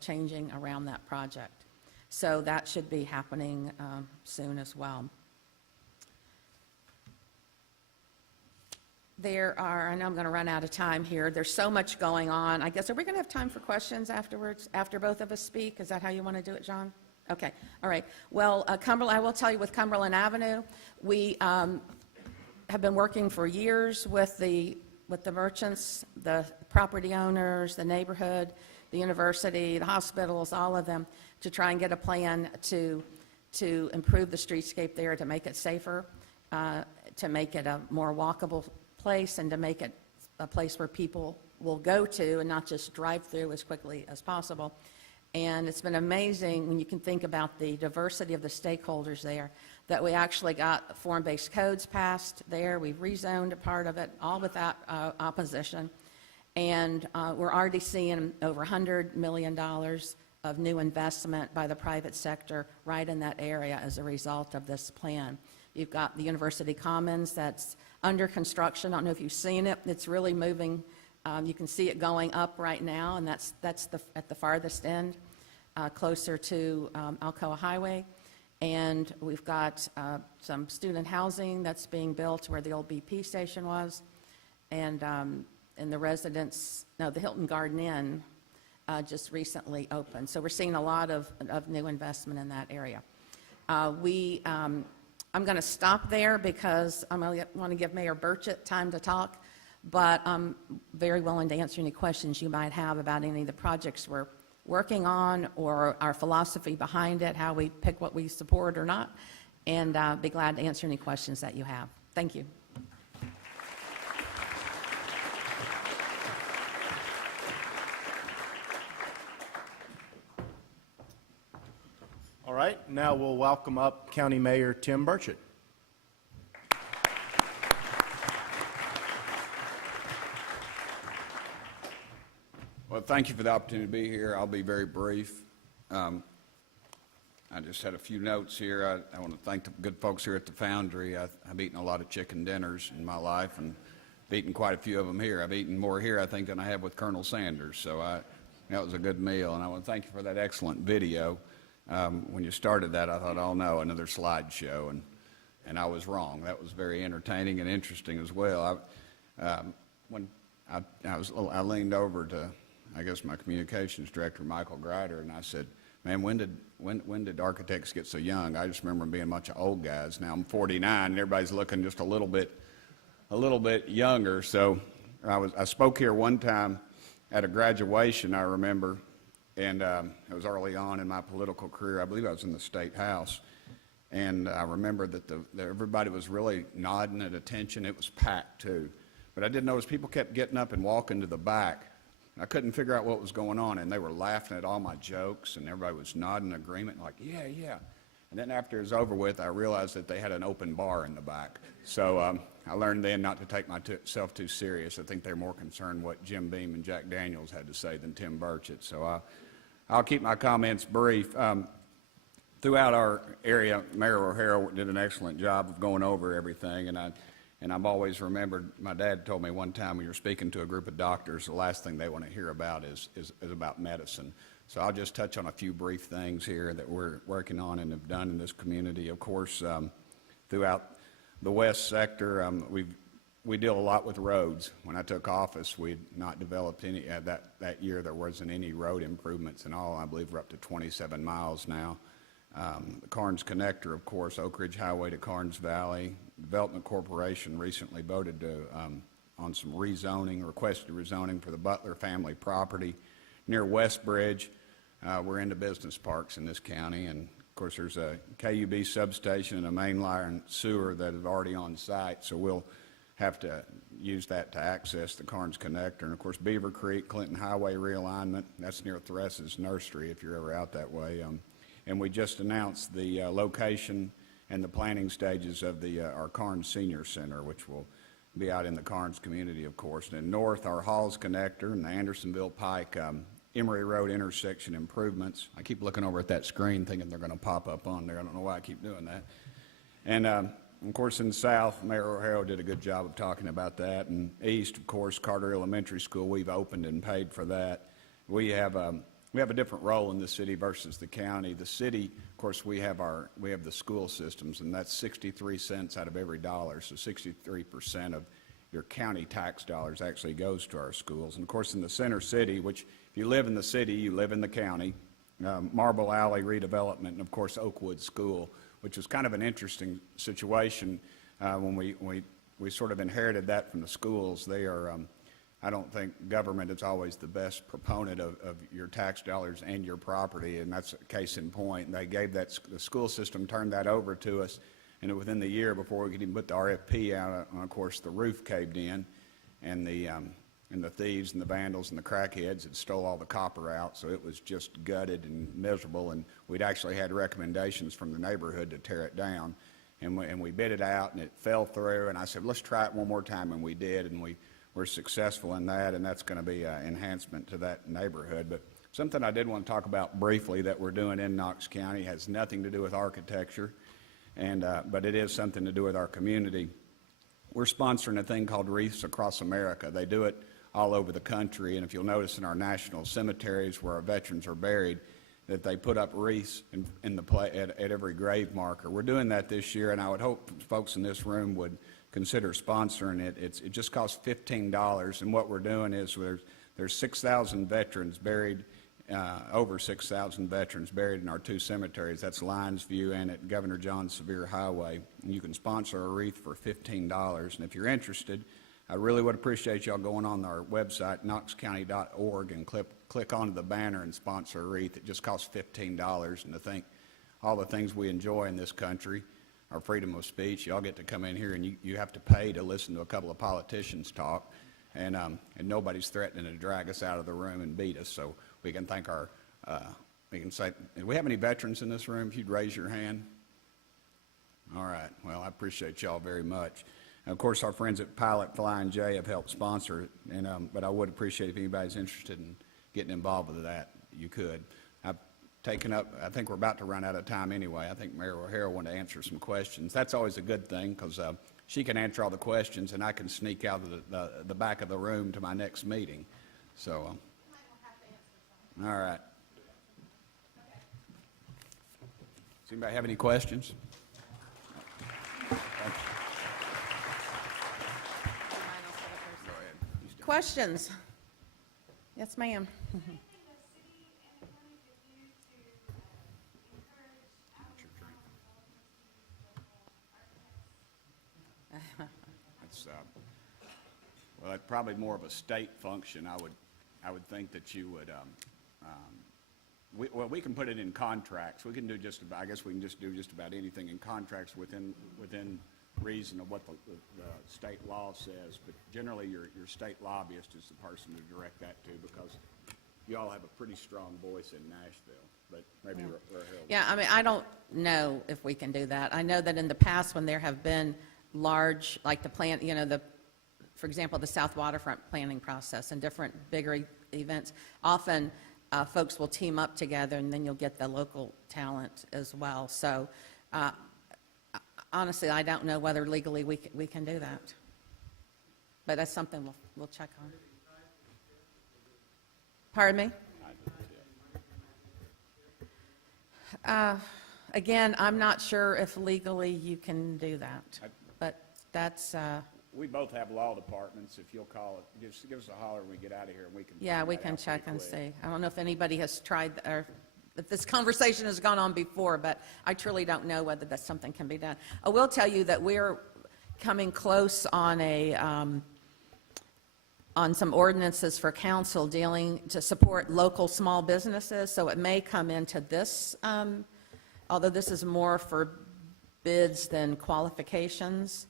changing around that project. So that should be happening soon as well. I know I'm going to run out of time here. There's so much going on. I guess, are we going to have time for questions afterwards, after both of us speak? Is that how you want to do it, John? Okay, all right. Well, I will tell you, with Cumberland Avenue, we have been working for years with the merchants, the property owners, the neighborhood, the university, the hospitals, all of them, to try and get a plan to improve the streetscape there, to make it safer, to make it a more walkable place, and to make it a place where people will go to and not just drive through as quickly as possible. And it's been amazing when you can think about the diversity of the stakeholders there, that we actually got form-based codes passed there. We've rezoned a part of it, all without opposition. And we're already seeing over $100 million of new investment by the private sector right in that area as a result of this plan. You've got the University Commons that's under construction. I don't know if you've seen it. It's really moving. You can see it going up right now, and that's at the farthest end, closer to Alcoa Highway. And we've got some student housing that's being built where the old BP station was, and the Hilton Garden Inn just recently opened. So we're seeing a lot of new investment in that area. I'm going to stop there because I want to give Mayor Burchett time to talk, but I'm very willing to answer any questions you might have about any of the projects we're working on, or our philosophy behind it, how we pick what we support or not, and be glad to answer any questions that you have. Thank you. All right, now we'll welcome up County Mayor Tim Burchett. Well, thank you for the opportunity to be here. I'll be very brief. I just had a few notes here. I want to thank the good folks here at the Foundry. I've eaten a lot of chicken dinners in my life, and I've eaten quite a few of them here. I've eaten more here, I think, than I have with Colonel Sanders. So that was a good meal, and I want to thank you for that excellent video. When you started that, I thought, oh no, another slideshow, and I was wrong. That was very entertaining and interesting as well. When I leaned over to, I guess, my communications director, Michael Grider, and I said, man, when did architects get so young? I just remember them being a bunch of old guys. Now I'm 49, and everybody's looking just a little bit younger. So I spoke here one time at a graduation, I remember, and it was early on in my political career. I believe I was in the State House, and I remember that everybody was really nodding at attention. It was packed too, but I did notice people kept getting up and walking to the back. I couldn't figure out what was going on, and they were laughing at all my jokes, and everybody was nodding agreement, like, yeah, yeah. And then after it was over with, I realized that they had an open bar in the back. So I learned then not to take myself too serious. I think they're more concerned what Jim Beam and Jack Daniels had to say than Tim Burchett. So I'll keep my comments brief. Throughout our area, Mayor O'Hara did an excellent job of going over everything, and I've always remembered, my dad told me one time when you're speaking to a group of doctors, the last thing they want to hear about is about medicine. So I'll just touch on a few brief things here that we're working on and have done in this community. Of course, throughout the west sector, we deal a lot with roads. When I took office, we had not developed any, that year there wasn't any road improvements in all. I believe we're up to 27 miles now. The Karnes Connector, of course, Oak Ridge Highway to Karnes Valley. Development Corporation recently voted on some rezoning, requested rezoning for the Butler family property near Westbridge. We're into business parks in this county, and of course there's a KUB substation and a mainline sewer that is already on site, so we'll have to use that to access the Karnes Connector. And of course Beaver Creek, Clinton Highway realignment, that's near Thres's Nursery if you're ever out that way. And we just announced the location and the planning stages of our Karnes Senior Center, which will be out in the Karnes community, of course. And north, our Halls Connector and the Andersonville Pike Emory Road intersection improvements. I keep looking over at that screen thinking they're going to pop up on there. I don't know why I keep doing that. And of course, in the south, Mayor O'Hara did a good job of talking about that. And east, of course, Carter Elementary School, we've opened and paid for that. We have a different role in the city versus the county. The city, of course, we have the school systems, and that's 63 cents out of every dollar. So 63% of your county tax dollars actually goes to our schools. And of course, in the center city, which if you live in the city, you live in the county, Marble Alley redevelopment, and of course, Oakwood School, which was kind of an interesting situation when we sort of inherited that from the schools. They are, I don't think government is always the best proponent of your tax dollars and your property, and that's a case in point. And they gave the school system turned that over to us, and within the year before we could even put the RFP out, of course, the roof caved in, and the thieves and the vandals and the crackheads had stole all the copper out, so it was just gutted and miserable, and we'd actually had recommendations from the neighborhood to tear it down, and we bid it out, and it fell through, and I said, let's try it one more time, and we did, and we're successful in that, and that's going to be an enhancement to that neighborhood. But something I did want to talk about briefly that we're doing in Knox County has nothing to do with architecture, but it is something to do with our community. We're sponsoring a thing called Wreaths Across America. They do it all over the country, and if you'll notice in our national cemeteries where our veterans are buried, that they put up wreaths at every grave marker. We're doing that this year, and I would hope folks in this room would consider sponsoring it. It just costs $15, and what we're doing is there's 6,000 veterans buried, over 6,000 veterans buried in our two cemeteries. That's Lions View and at Governor John Sevier Highway. And you can sponsor a wreath for $15, and if you're interested, I really would appreciate y'all going on our website, knoxcounty.org, and click onto the banner and sponsor a wreath. It just costs $15, and to think all the things we enjoy in this country, our freedom of speech, y'all get to come in here and you have to pay to listen to a couple of politicians talk, and nobody's threatening to drag us out of the room and beat us, so we can thank we can say, do we have any veterans in this room? If you'd raise your hand. All right, well, I appreciate y'all very much. And of course, our friends at Pilot Flying J have helped sponsor it, but I would appreciate if anybody's interested getting involved with that, you could. I've taken up, I think we're about to run out of time anyway. I think Mayor O'Hara wanted to answer some questions. That's always a good thing, because she can answer all the questions, and I can sneak out of the back of the room to my next meeting. So, all right. Does anybody have any questions? Questions? Yes, ma'am. That's, well, that's probably more of a state function. I would think that you would, well, we can put it in contracts. We can do just about, I guess we can just do just about anything in contracts within reason of what the state law says. But generally, your state lobbyist is the person to direct that to, because you all have a pretty strong voice in Nashville. But maybe Rahel. Yeah, I mean, I don't know if we can do that. I know that in the past, when there have been large, like the plant, you know, for example, the South Waterfront planning process and different bigger events, often folks will team up together, and then you'll get the local talent as well. So honestly, I don't know whether legally we can do that. But that's something we'll check on. Pardon me? Again, I'm not sure if legally you can do that, but that's, We both have law departments. If you'll call it, give us a holler when we get out of here, and we can. yeah, find we that can out check pretty and quick. see. I don't know if anybody has tried, or if this conversation has gone on before, but I truly don't know whether that's something can be done. I will tell you that we're coming close on on some ordinances for council dealing to support local small businesses, so it may come into this, although this is more for bids than qualifications.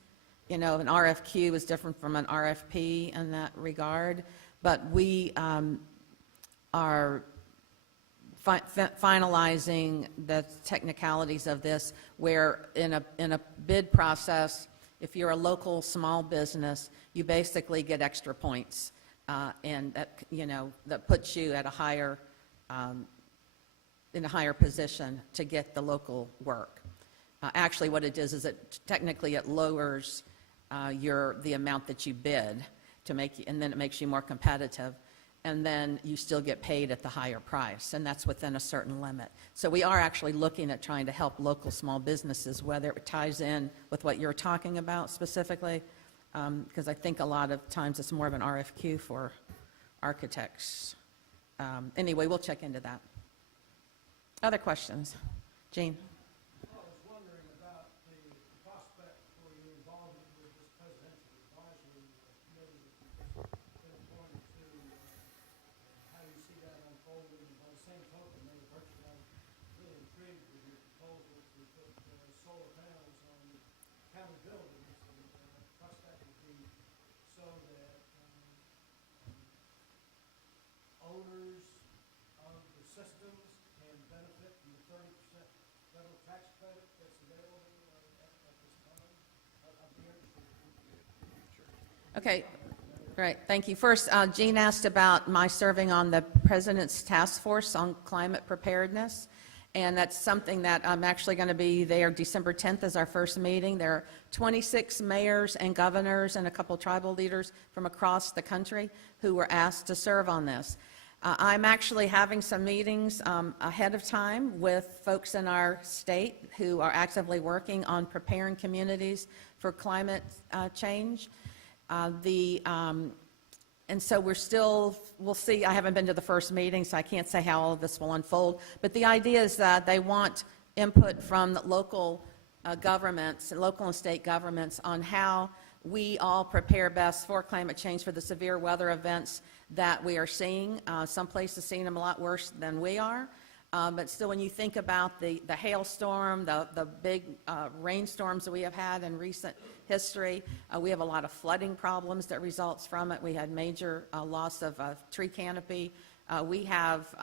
You know, an RFQ is different from an RFP in that regard, but we are finalizing the technicalities of this, where in a bid process, if you're a local small business, you basically get extra points, and that, you know, that puts you at a higher, in a higher position to get the local work. Actually, what it does is technically it lowers the amount that you bid to make, and then it makes you more competitive, and then you still get paid at the higher price, and that's within a certain limit. So we are actually looking at trying to help local small businesses, whether it ties in with what you're talking about specifically, because I think a lot of times it's more of an RFQ for architects. Anyway, we'll check into that. Other questions? Jean? I was wondering about the prospect for your involvement with this presidential advisory committee that's been appointed to, how you see that unfolding. By the same token, they were virtually really intrigued with your proposal to put solar panels on county buildings, and trust that would be so that owners of the systems can benefit from the 30% federal tax credit that's available at this time. I'd be interested. Okay, great, thank you. First, Jean asked about my serving on the President's Task Force on Climate Preparedness, and that's something that I'm actually going to be there. December 10th is our first meeting. There are 26 mayors and governors and a couple tribal leaders from across the country who were asked to serve on this. I'm actually having some meetings ahead of time with folks in our state who are actively working on preparing communities for climate change. And so we'll see. I haven't been to the first meeting, so I can't say how all of this will unfold. But the idea is that they want input from the local governments, local and state governments, on how we all prepare best for climate change, for the severe weather events that we are seeing. Some places seeing them a lot worse than we are. But still, when you think about the hailstorm, the big rainstorms that we have had in recent history, we have a lot of flooding problems that results from it. We had major loss of tree canopy. We have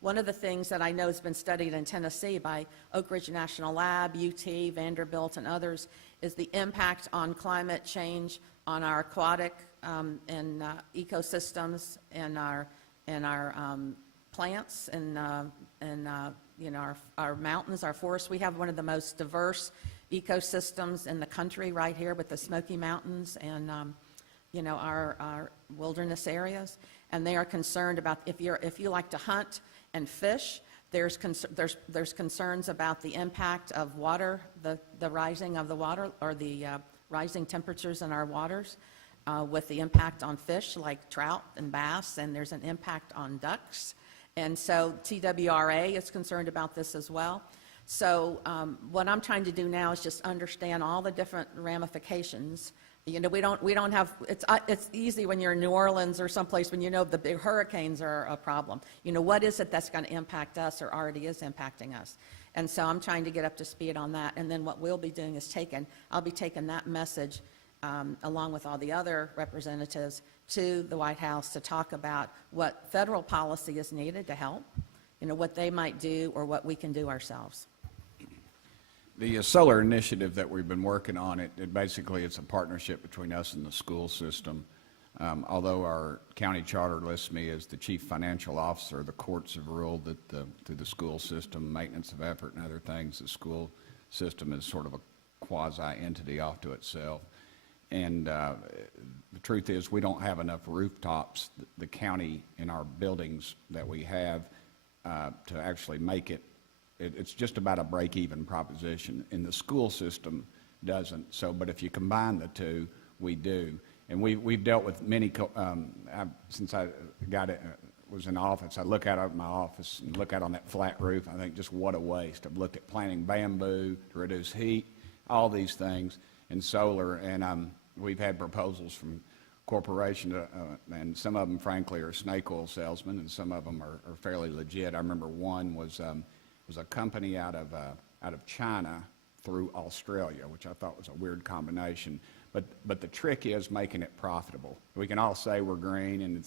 one of the things that I know has been studied in Tennessee by Oak Ridge National Lab, UT, Vanderbilt, and others, is the impact on climate change on our aquatic and ecosystems and our and our plants and you know, our mountains, our forests. We have one of the most diverse ecosystems in the country right here with the Smoky Mountains and you know, our wilderness areas. And they are concerned about if you like to hunt and fish, there's concerns about the impact of water, the rising of the water, or the rising temperatures in our waters, with the impact on fish like trout and bass, and there's an impact on ducks. And so TWRA is concerned about this as well. So what I'm trying to do now is just understand all the different ramifications. You know, we don't have, it's easy when you're in New Orleans or someplace when you know the big hurricanes are a problem. You know, what is it that's going to impact us or already is impacting us? And so I'm trying to get up to speed on that. And then what we'll be doing is I'll be taking that message along with all the other representatives to the White House to talk about what federal policy is needed to help, you know, what they might do or what we can do ourselves. The solar initiative that we've been working on, it basically it's a partnership between us and the school system. Although our county charter lists me as the chief financial officer, the courts have ruled that through the school system, maintenance of effort and other things, the school system is sort of a quasi-entity off to itself. And the truth is we don't have enough rooftops, the county in our buildings that we have, to actually make it. It's just about a break-even proposition, and the school system doesn't. So, but if you combine the two, we do. And we've dealt with many, since I was in office, I look out of my office and look out on that flat roof, I think just what a waste. I've looked at planting bamboo to reduce heat, all these things, and solar, and we've had proposals from corporation, and some of them, frankly, are snake oil salesmen, and some of them are fairly legit. I remember one was a company out of China through Australia, which I thought was a weird combination. But the trick is making it profitable. We can all say we're green,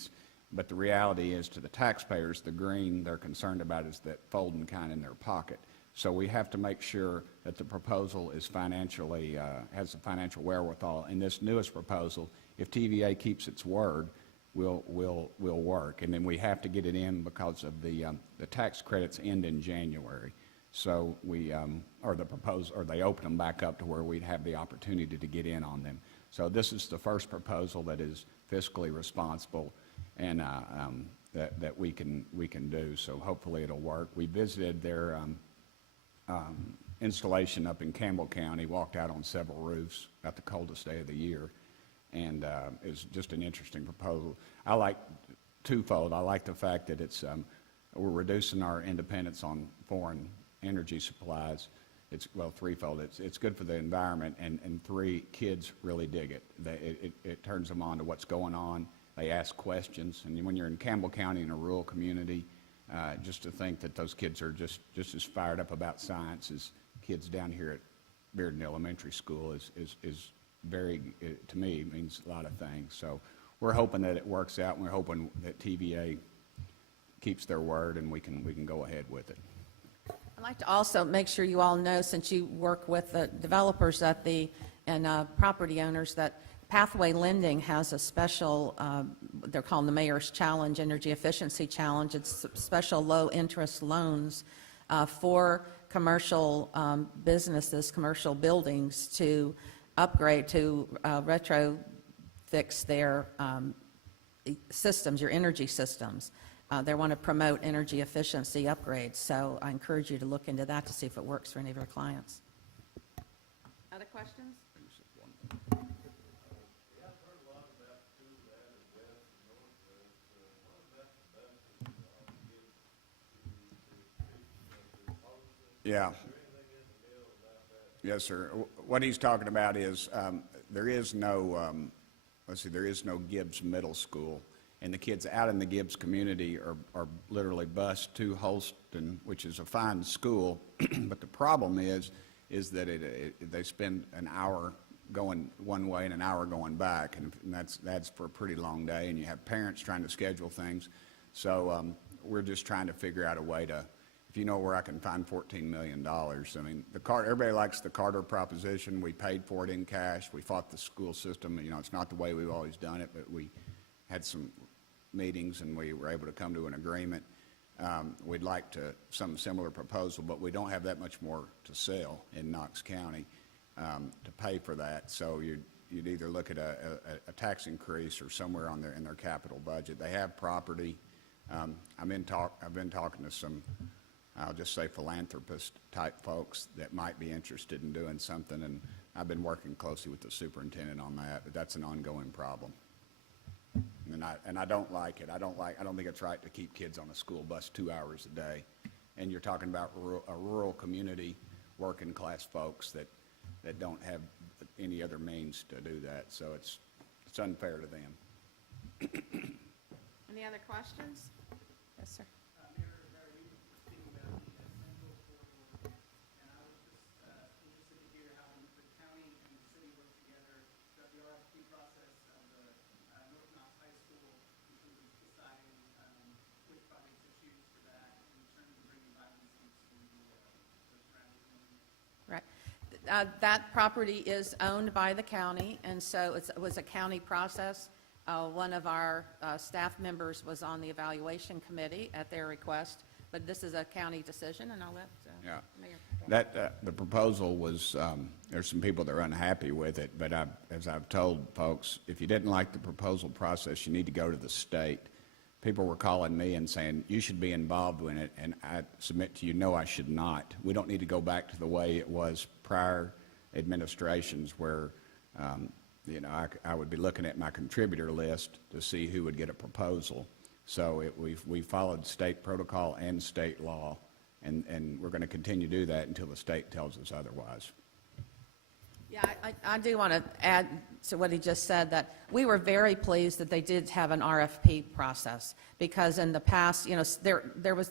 but the reality is to the taxpayers, the green they're concerned about is that folding kind in their pocket. So we have to make sure that the proposal is financially, has the financial wherewithal. In this newest proposal, if TVA keeps its word, will work. And then we have to get it in because of the tax credits end in January. So we, or they open them back up to where we'd have the opportunity to get in on them. So this is the first proposal that is fiscally responsible and that we can do. So hopefully it'll work. We visited their installation up in Campbell County, walked out on several roofs, about the coldest day of the year, and it's just an interesting proposal. I like twofold. I like the fact that it's we're reducing our dependence on foreign energy supplies. It's, well, threefold. It's good for the environment, and three, kids really dig it. It turns them on to what's going on. They ask questions, and when you're in Campbell County in a rural community, just to think that those kids are just as fired up about science as kids down here at Bearden Elementary School is very, to me, means a lot of things. So we're hoping that it works out, and we're hoping that TVA keeps their word, and we can go ahead with it. I'd like to also make sure you all know, since you work with the developers and property owners, that Pathway Lending has a special, they're called the Mayor's Challenge, Energy Efficiency Challenge. It's special low-interest loans for commercial businesses, commercial buildings to upgrade, to retro-fix their systems, your energy systems. They want to promote energy efficiency upgrades, so I encourage you to look into that to see if it works for any of your clients. Other questions? Yeah. Yes, sir. What he's talking about is there is no, there is no Gibbs Middle School, and the kids out in the Gibbs community are literally bused to Holston, which is a fine school, but the problem is that they spend an hour going one way and an hour going back, and that's for a pretty long day, and you have parents trying to schedule things. So we're just trying to figure out a way to, if you know where I can find $14 million. I mean, everybody likes the Carter proposition. We paid for it in cash. We fought the school system. You know, it's not the way we've always done it, but we had some meetings, and we were able to come to an agreement. We'd like some similar proposal, but we don't have that much more to sell in Knox County to pay for that. So you'd either look at a tax increase or somewhere in their capital budget. They have property. I've been talking to some, I'll just say, philanthropist-type folks that might be interested in doing something, and I've been working closely with the superintendent on that, but that's an ongoing problem. And I don't like it. I don't think it's right to keep kids on a school bus 2 hours a day. And you're talking about a rural community, working-class folks that don't have any other means to do that, so it's unfair to them. Any other questions? Yes, sir. Mayor Barry, you were speaking about the Central Corridor, and I was just interested to hear how the county and the city work together throughout the RFP process of the North Knox High School in terms of deciding which projects to choose for that in terms of bringing vibrancy to the surrounding community. Right. That property is owned by the county, and so it was a county process. One of our staff members was on the evaluation committee at their request, but this is a county decision, and I'll let Yeah. Mayor. The proposal was, there's some people that are unhappy with it, but as I've told folks, if you didn't like the proposal process, you need to go to the state. People were calling me and saying, you should be involved in it, and I submit to you, no, I should not. We don't need to go back to the way it was prior administrations where, I would be looking at my contributor list to see who would get a proposal. So we followed state protocol and state law, and we're going to continue to do that until the state tells us otherwise. Yeah, I do want to add to what he just said, that we were very pleased that they did have an RFP process, because in the past, there was,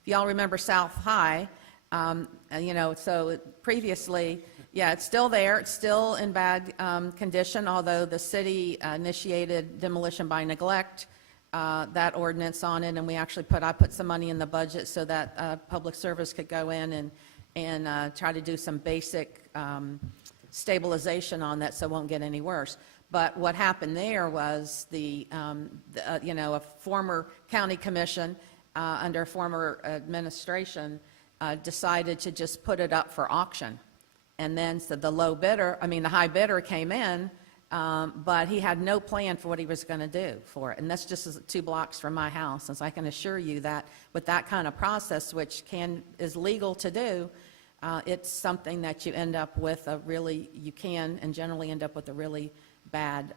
if y'all remember South High, so previously, yeah, it's still there, it's still in bad condition, although the city initiated demolition by neglect, that ordinance on it, and I put some money in the budget so that public service could go in and try to do some basic stabilization on that so it won't get any worse. But what happened there was a former county commission under former administration decided to just put it up for auction. And then so the high bidder came in, but he had no plan for what he was going to do for it. And that's just 2 blocks from my house. And so I can assure you that with that kind of process, which is legal to do, it's something that you end up with you can and generally end up with a really bad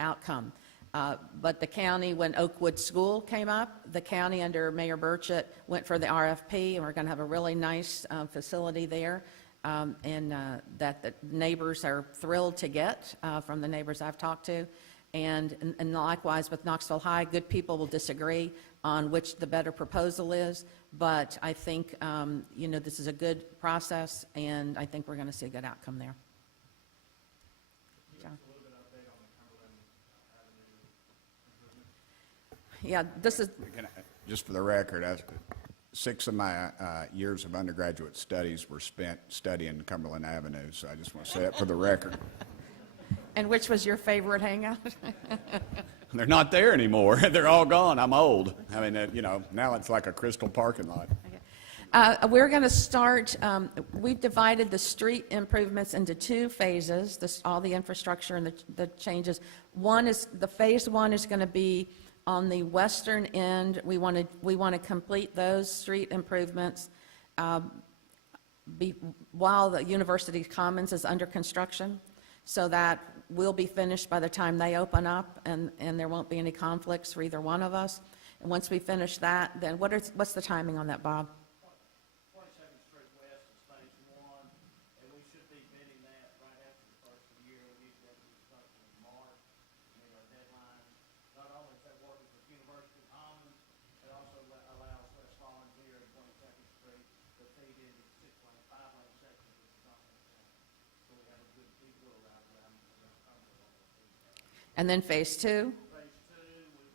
outcome. But the county, when Oakwood School came up, the county under Mayor Burchett went for the RFP, and we're going to have a really nice facility there, and that the neighbors are thrilled to get from the neighbors I've talked to. And likewise with Knoxville High, good people will disagree on which the better proposal is, but I think, this is a good process, and I think we're going to see a good outcome there. John? Yeah, this is, Just for the record, 6 of my years of undergraduate studies were spent studying Cumberland Avenue, so I just want to say that for the record. and which was your favorite hangout? They're not there anymore. They're all gone. I'm old. I mean, now it's like a crystal parking lot. We're going to start, we've divided the street improvements into 2 phases, all the infrastructure and the changes. Phase 1 is going to be on the western end. We want to complete those street improvements while the University Commons is under construction, so that we'll be finished by the time they open up, and there won't be any conflicts for either one of us. And once we finish that, then what's the timing on that, Bob? 27th Street West is phase 1, and we should be bidding that right after the first of the year. We need to have construction in March, meet our deadline. Not only is that working with University Commons, it also allows West Volunteer and 22nd Street to feed into the 6-lane, 5-lane section of the design. So we have a good people around And then phase 2? Phase 2,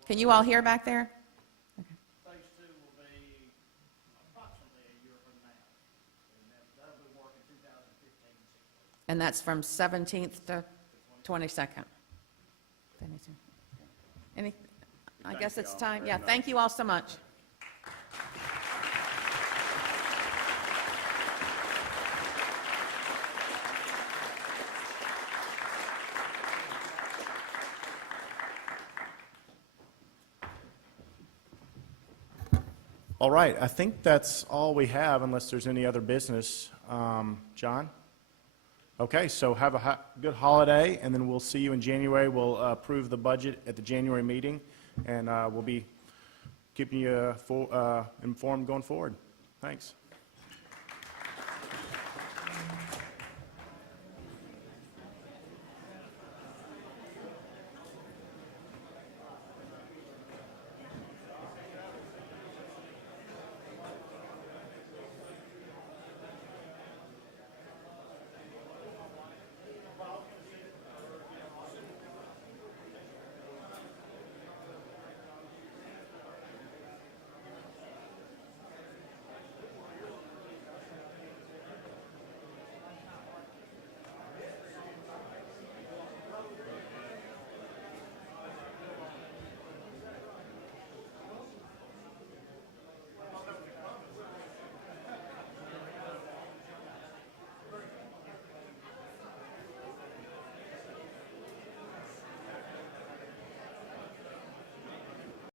Can you all hear back there? phase 2 will be approximately a year from now. And that'll be working 2015 and 16. And that's from 17th to 22nd. I guess it's time. Yeah, thank you all so much. All right, I think that's all we have unless there's any other business. John? Okay, so have a good holiday, and then we'll see you in January. We'll approve the budget at the January meeting, and we'll be keeping you informed going forward. Thanks.